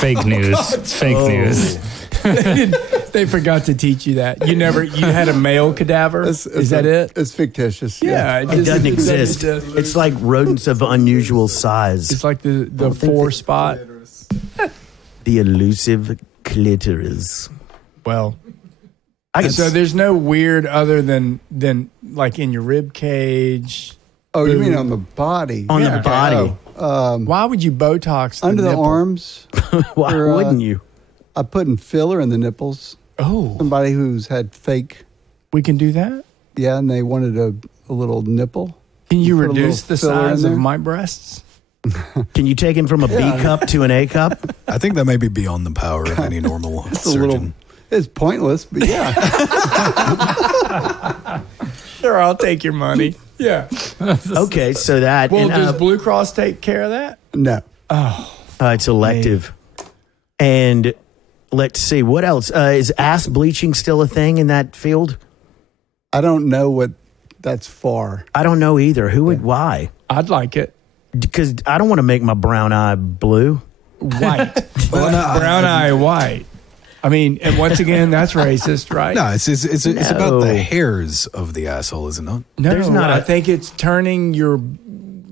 Fake news. It's fake news. They forgot to teach you that. You had a male cadaver? Is that it? It's fictitious. Yeah. It doesn't exist. It's like rodents of unusual size. It's like the four-spot. The elusive clitoris. Well, so there's no weird other than like in your rib cage. Oh, you mean on the body? On the body. Why would you Botox under the nipple? Arms? Why wouldn't you? I put in filler in the nipples. Oh. Somebody who's had fake. We can do that? Yeah, and they wanted a little nipple. Can you reduce the size of my breasts? Can you take him from a B cup to an A cup? I think that may be beyond the power of any normal surgeon. It's pointless, but yeah. Sure, I'll take your money. Yeah. Okay, so that. Well, does Blue Cross take care of that? No. Oh. It's elective. And let's see, what else? Is ass bleaching still a thing in that field? I don't know what that's for. I don't know either. Why? I'd like it. Because I don't want to make my brown eye blue. White. Brown eye white. I mean, and once again, that's racist, right? No, it's about the hairs of the asshole, is it not? No, there's not. I think it's turning your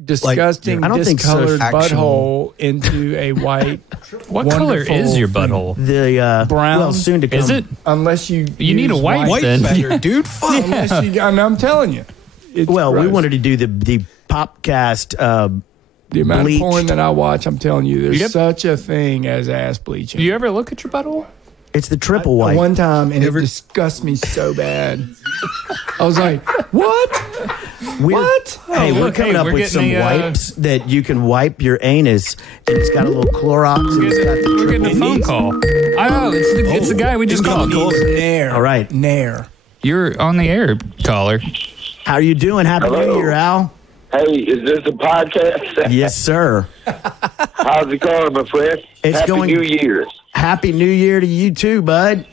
disgusting, discolored butthole into a white. What color is your butthole? The brown. Well, soon to come. Is it? Unless you need a white then. Better, dude. Fuck. Unless you, I'm telling you. We wanted to do the Popcast. The amount bleach. of porn that I watch, I'm telling you, there's such a thing as ass bleaching. Do you ever look at your butthole? It's the triple white. One time, and it disgusts me so bad. I was like, what? What? Hey, we're coming up with some wipes that you can wipe your anus, and it's got a little Clorox. And it's got the we're getting a phone call. I know, it's the guy we just called. Nair. All right. Nair. You're on the air, caller. How are you doing? Happy New Year, Al. Hey, is this a podcast? Yes, sir. How's it going, my friend? Happy New Year. Happy New Year to you too, bud.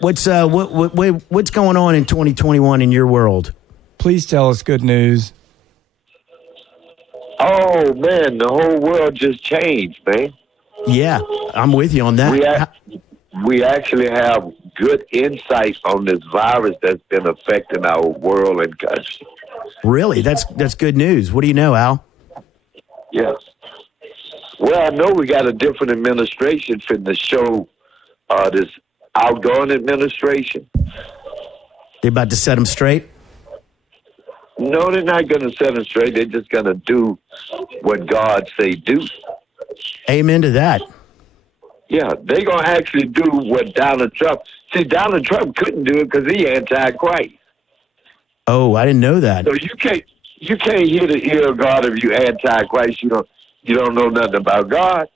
What's going on in 2021 in your world? Please tell us good news. Oh man, the whole world just changed, man. Yeah, I'm with you on that. We actually have good insight on this virus that's been affecting our world and country. Really? That's good news. What do you know, Al? Yes. Well, I know we got a different administration from the show, this outgoing administration. They about to set them straight? No, they're not going to set them straight. They're just going to do what God say do. Amen to that. Yeah, they're going to actually do what Donald Trump. See, Donald Trump couldn't do it because he anti-Christ. Oh, I didn't know that. So you can't hear the ear of God if you anti-Christ. You don't know nothing about God.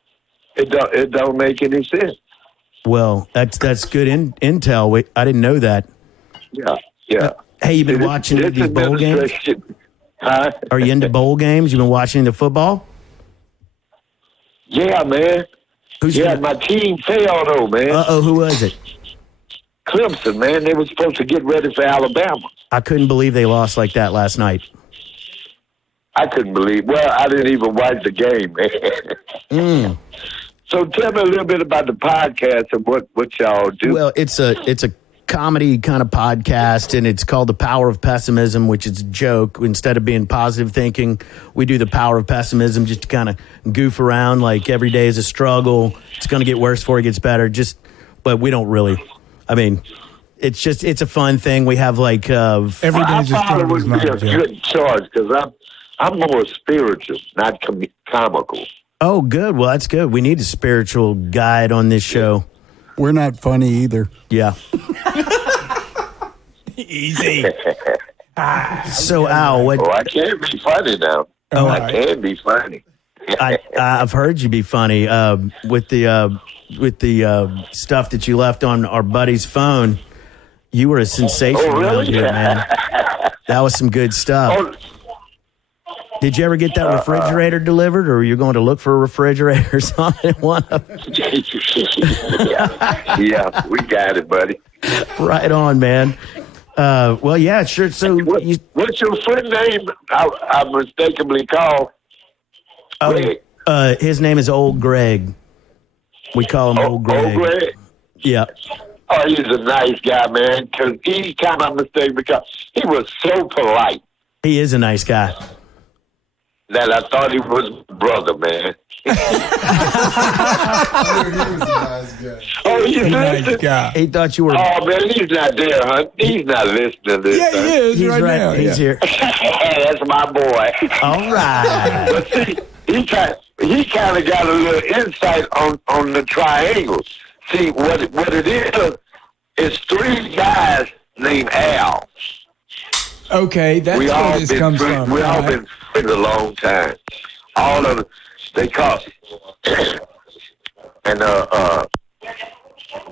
It don't make any sense. Well, that's good intel. I didn't know that. Yeah. Hey, you been watching these bowl games? Huh? Are you into bowl games? You been watching the football? Yeah, man. My team failed, though, man. Uh-oh, who was it? Clemson, man. They were supposed to get ready for Alabama. I couldn't believe they lost like that last night. I couldn't believe. Well, I didn't even watch the game, man. So tell me a little bit about the podcast and what y'all do. Well, it's a comedy kind of podcast, and it's called The Power of Pessimism, which is a joke. Instead of being positive thinking, we do The Power of Pessimism just to kind of goof around. Like every day is a struggle. It's going to get worse before it gets better. But we don't really. I mean, it's a fun thing. We have like every day is a struggle. Would be a good choice because I'm more spiritual, not comical. Oh, good. Well, that's good. We need a spiritual guide on this show. We're not funny either. Yeah. Easy. So, Al, what? Oh, I can't be funny now. Oh, I can be funny. I've heard you be funny with the stuff that you left on our buddy's phone. You were a sensation around here, man. That was some good stuff. Oh, did you ever get that refrigerator delivered, or were you going to look for a refrigerator or something? yeah, we got it, buddy. Right on, man. Well, yeah, sure. So, what's your friend name? I mistakenly called. His name is Old Greg. We call him Old Greg. Old Greg? Yeah. Oh, he's a nice guy, man. Because each time I mistakenly called, he was so polite. He is a nice guy. That I thought he was brother, man. Oh, he's a nice listening? guy. He thought you were. Oh, man, he's not there, huh? He's not listening to this. Yeah, he is He's right now. He's here. That's my boy. All right. But see, he kind of got a little insight on the triangles. See, what it is three guys named Al. Okay, that's where this comes from. We all been friends a long time. All of them, they call and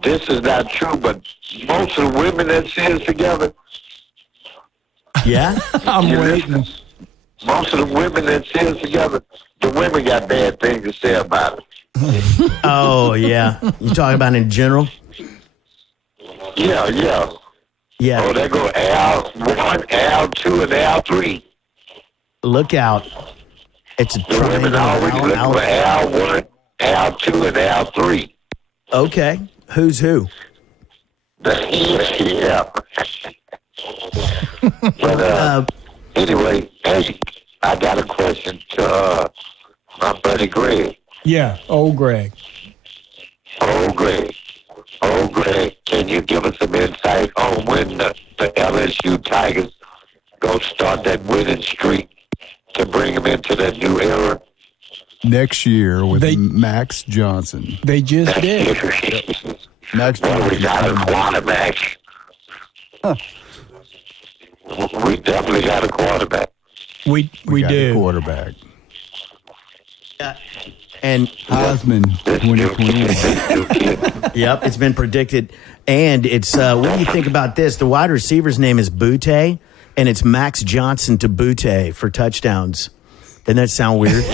this is not true, but most of the women that see us together. Yeah? I'm waiting. Most of the women that see us together, the women got bad things to say about it. Oh, yeah. You talking about in general? Yeah. Yeah. Oh, there go Al1, Al2, and Al3. Look out. It's a The women always look for Al1, Al2, and Al3. Okay. Who's who? Yeah. But anyway, hey, I got a question to my buddy Greg. Yeah, Old Greg. Old Greg, can you give us some insight on when the LSU Tigers go start that winning streak to bring them into that new era? Next year with Max Johnson. They just did. Max Well, we got a quarterback. Huh. We definitely got a quarterback. We got do. a quarterback. And Heisman 2021. yep, it's been predicted. And it's what do you think about this? The wide receiver's name is Butte, and it's Max Johnson to Butte for touchdowns. Doesn't that sound weird?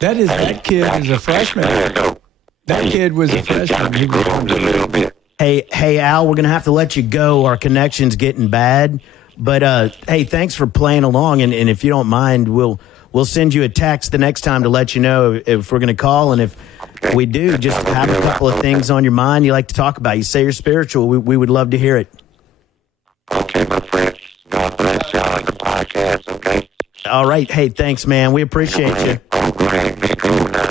That kid is a freshman. That kid was a freshman. He was a little bit. Hey, Al, we're gonna have to let you go. Our connection's getting bad. But hey, thanks for playing along. And if you don't mind, we'll send you a text the next time to let you know if we're gonna call. And if we do, just have a couple of things on your mind you like to talk about. You say you're spiritual. We would love to hear it. Okay, my friend. God bless y'all in the podcast, okay? All right. Hey, thanks, man. We appreciate you. Oh, great. Be cool now.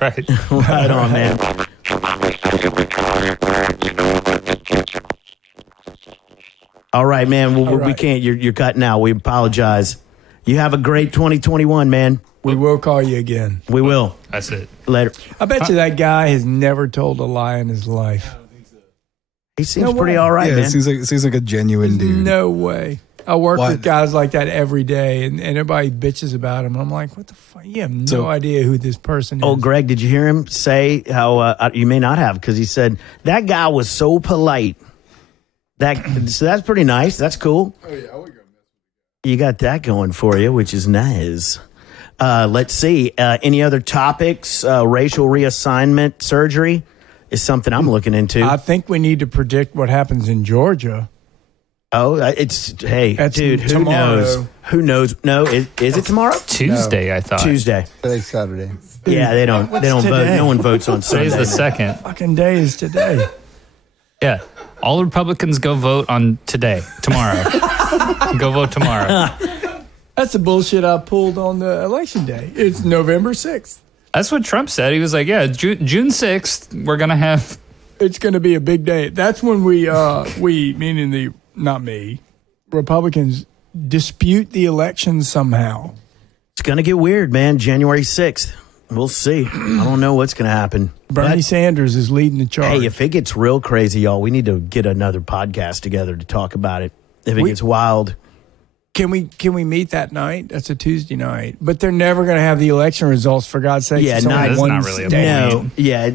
Right. Right on, man. All right, man. Well, we can't. You're cutting out. We apologize. You have a great 2021, man. We will call you again. We will. That's it. Later. I bet you that guy has never told a lie in his life. He seems pretty all right, Yeah, man. it seems like a genuine dude. No way. I work with guys like that every day, and everybody bitches about him. I'm like, what the fuck? You have no idea who this person is. Oh, Greg, did you hear him say how you may not have, because he said that guy was so polite. So that's pretty nice. That's cool. Oh yeah, I would go. You got that going for you, which is nice. Let's see. Any other topics? Racial reassignment surgery is something I'm looking into. I think we need to predict what happens in Georgia. Oh, dude, who tomorrow. knows? Who knows? No, is it tomorrow? Tuesday, No. I thought. Tuesday. Today's Saturday. Yeah, they don't vote. No one votes on Sunday. Today's the 2nd. Fucking day is today. Yeah. All Republicans go vote on tomorrow. Go vote tomorrow. That's the bullshit I pulled on the election day. It's November 6th. That's what Trump said. He was like, yeah, June 6th, we're going to have... It's going to be a big day. That's when we meaning not me, Republicans dispute the election somehow. It's going to get weird, man. January 6th. We'll see. I don't know what's going to happen. Bernie Sanders is leading the charge. Hey, if it gets real crazy, y'all, we need to get another podcast together to talk about it. If it gets wild. Can we meet that night? That's a Tuesday night. But they're never going to have the election results, for God's sake. Yeah, that's not really a no. Yeah,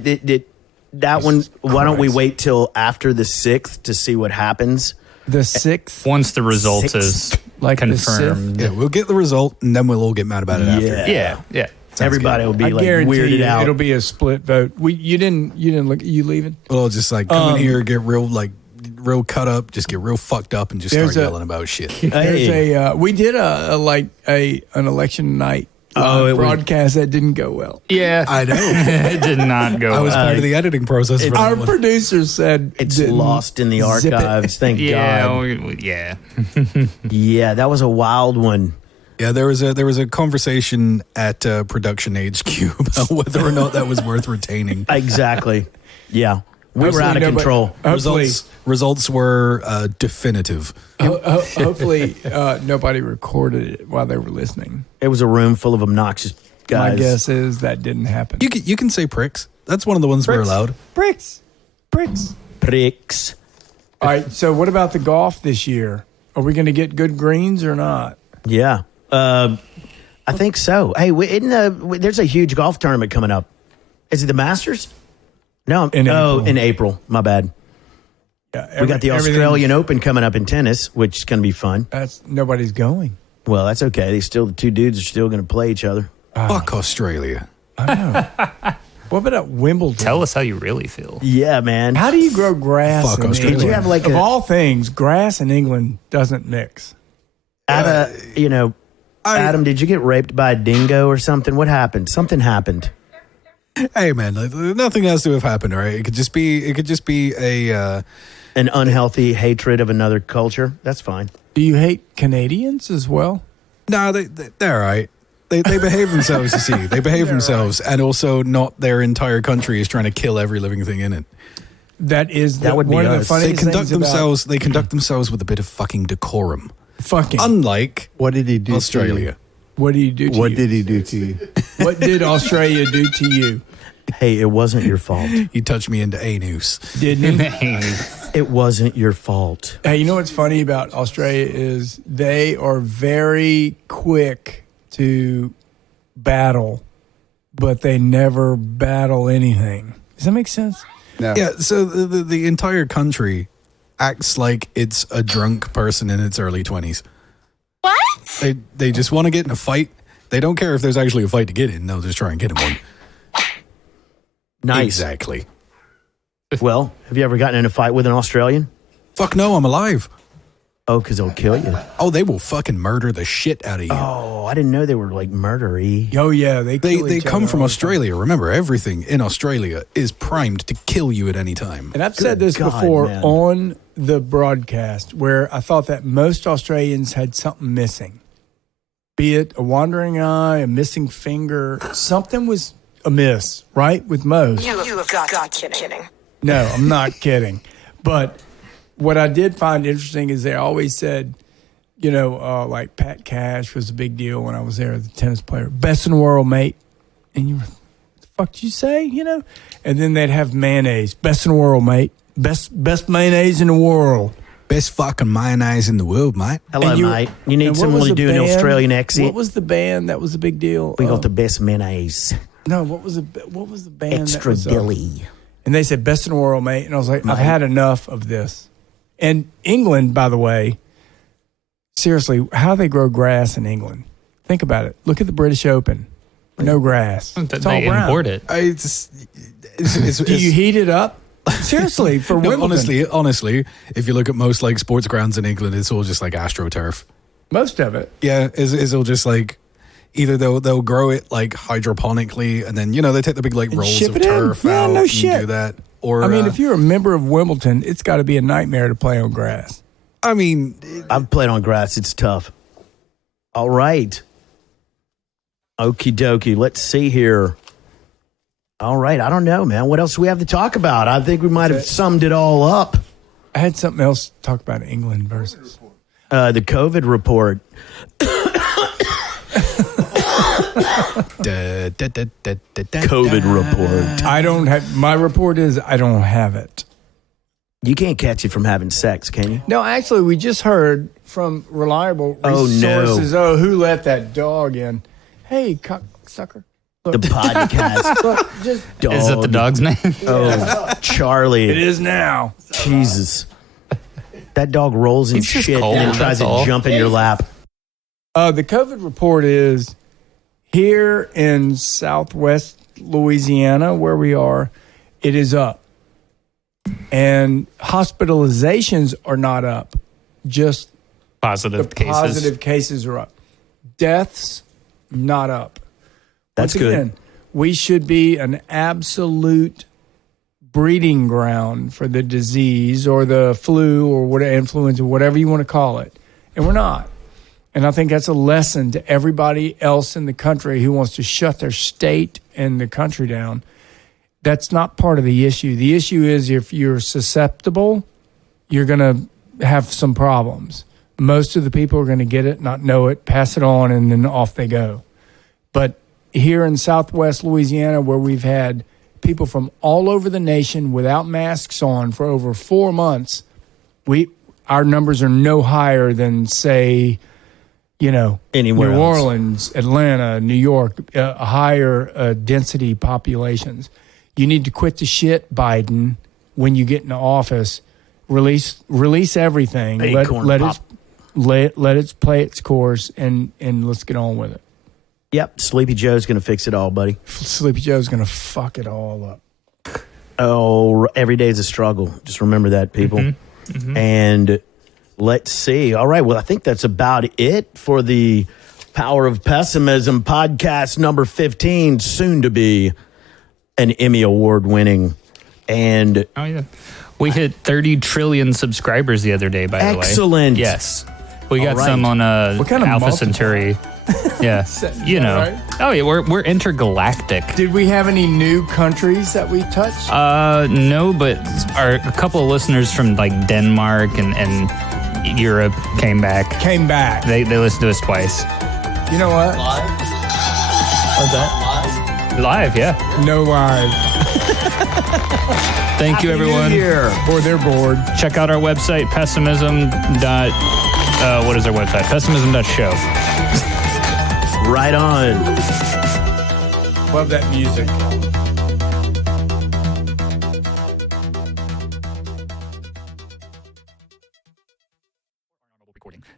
that one, why don't we wait till after the 6th to see what happens? The 6th? Once the result is like confirmed. Yeah, we'll get the result, and then we'll all get mad about it after. Yeah. Everybody will be I guarantee weirded you, out. it'll be a split vote. You didn't look. You leaving? Well, just come in here, get real cut up, just get real fucked up, and just start yelling about shit. There's we did an election night broadcast that didn't go well. Yeah, I know. It did not go. I was part of the editing process. For our producer said it's lost in the archives. Thank God. Yeah. Yeah, that was a wild one. Yeah, there was a conversation at Production HQ about whether or not that was worth retaining. Exactly. Yeah, we were out of control. Results were definitive. Hopefully, nobody recorded it while they were listening. It was a room full of obnoxious guys. My guess is that didn't happen. You can say pricks. That's one of the ones we're allowed. Pricks. All right. So, what about the golf this year? Are we going to get good greens or not? Yeah. I think so. Hey, there's a huge golf tournament coming up. Is it the Masters? No, in April. My bad. Yeah, we got the Australian Open coming up in tennis, which is going to be fun. Nobody's going. Well, that's okay. The two dudes are still going to play each other. Fuck Australia. I know. What about Wimbledon? Tell us how you really feel. Yeah, man. How do you grow grass Fuck in Australia. England? Did you have like of all things, grass in England doesn't mix. Adam, did you get raped by a dingo or something? What happened? Something happened. Hey, man, nothing has to have happened, right? It could just be An unhealthy hatred of another culture. That's fine. Do you hate Canadians as well? No, they're all right. They behave themselves, you see. They behave themselves, right. And also not their entire country is trying to kill every living thing in it. That would be one of the funniest things They conduct themselves with a bit of fucking decorum. Fucking. Unlike what did he do Australia. To you? What did he do to you? What did he do to you? What did Australia do to you? Hey, it wasn't your fault. He touched me into anus. Didn't he? It wasn't your fault. Hey, you know what's funny about Australia is they are very quick to battle, but they never battle anything. Does that make sense? No. Yeah, so the entire country acts like it's a drunk person in its early 20s. What? They just want to get in a fight. They don't care if there's actually a fight to get in. They'll just try and get in one. Nice. Exactly. Well, have you ever gotten in a fight with an Australian? Fuck no, I'm alive. Oh, because they'll kill you. Oh, they will fucking murder the shit out of you. Oh, I didn't know they were like murdery. Oh, yeah. They come from Australia. Remember, everything in Australia is primed to kill you at any time. And I've said this before on the broadcast where I thought that most Australians had something missing. Be it a wandering eye, a missing finger, something was amiss, right? With most. You have got kidding. No, I'm not kidding. But what I did find interesting is they always said, like Pat Cash was a big deal when I was there as a tennis player. Best in the world, mate. And you were, what the fuck did you say? And then they'd have mayonnaise. Best in the world, mate. Best mayonnaise in the world. Best fucking mayonnaise in the world, mate. Hello, mate. You need someone to do an Australian accent? What was the band that was a big deal? We got the best mayonnaise. No, what was the band? Extra that was, dilly. And they said best in the world, mate. And I was like, I've had enough of this. And England, by the way, seriously, how they grow grass in England? Think about it. Look at the British Open. No grass. It's all they brown. import it. Do you heat it up? Seriously, for Wimbledon. Honestly, if you look at most like sports grounds in England, it's all just like AstroTurf. Most of it. Yeah, it's all just like either they'll grow it like hydroponically, and then they take the big like rolls of turf out and do that. Or I mean, if you're a member of Wimbledon, it's got to be a nightmare to play on grass. I mean, I've played on grass. It's tough. All right. Okie dokie. Let's see here. All right. I don't know, man. What else do we have to talk about? I think we might have summed it all up. I had something else to talk about England versus the COVID report. COVID report. I don't have my report is I don't have it. You can't catch it from having sex, can you? No, actually, we just heard from reliable resources. Oh, who let that dog in? Hey, cocksucker. The podcast. Look, just Is it the dog's name? Oh, Charlie. It is now. Jesus. That dog rolls in He's just shit cold, and then tries that's to all. jump in your lap. The COVID report is here in Southwest Louisiana, where we are, it is up. And hospitalizations are not up. Just Positive the cases. positive cases are up. Deaths, not up. That's Once good. Again, we should be an absolute breeding ground for the disease or the flu or whatever, influenza, whatever you want to call it. And we're not. And I think that's a lesson to everybody else in the country who wants to shut their state and the country down. That's not part of the issue. The issue is if you're susceptible, you're going to have some problems. Most of the people are going to get it, not know it, pass it on, and then off they go. But here in Southwest Louisiana, where we've had people from all over the nation without masks on for over 4 months, our numbers are no higher than, say, Anywhere New else. Orleans, Atlanta, New York, higher density populations. You need to quit the shit, Biden, when you get into office. Release everything. Let it play its course, and let's get on with it. Yep, Sleepy Joe's going to fix it all, buddy. Sleepy Joe's going to fuck it all up. Oh, every day's a struggle. Just remember that, people. Mm-hmm. And let's see. All right, well, I think that's about it for the Power of Pessimism podcast number 15, soon to be an Emmy Award winning. And Oh, yeah. We hit 30 trillion subscribers the other day, by the way. Excellent. Yes. We got All right. some on What kind of Alpha multiple? Centauri. Yeah. You know. Right? Oh, yeah. We're intergalactic. Did we have any new countries that we touched? No, but a couple of listeners from like Denmark and Europe came back. They listened to us twice. You know what? What's that? Live, yeah. No live. Thank you, everyone. Or they're bored. Check out our website, pessimism. What is our website? Pessimism.show. right on. Love that music.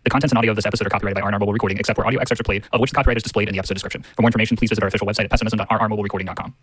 The contents and audio of this episode are copyrighted by R&R Mobile Recording, except where audio excerpts are played, of which the copyright is displayed in the episode description. For more information, please visit our official website at pessimism.rrmobilerecording.com.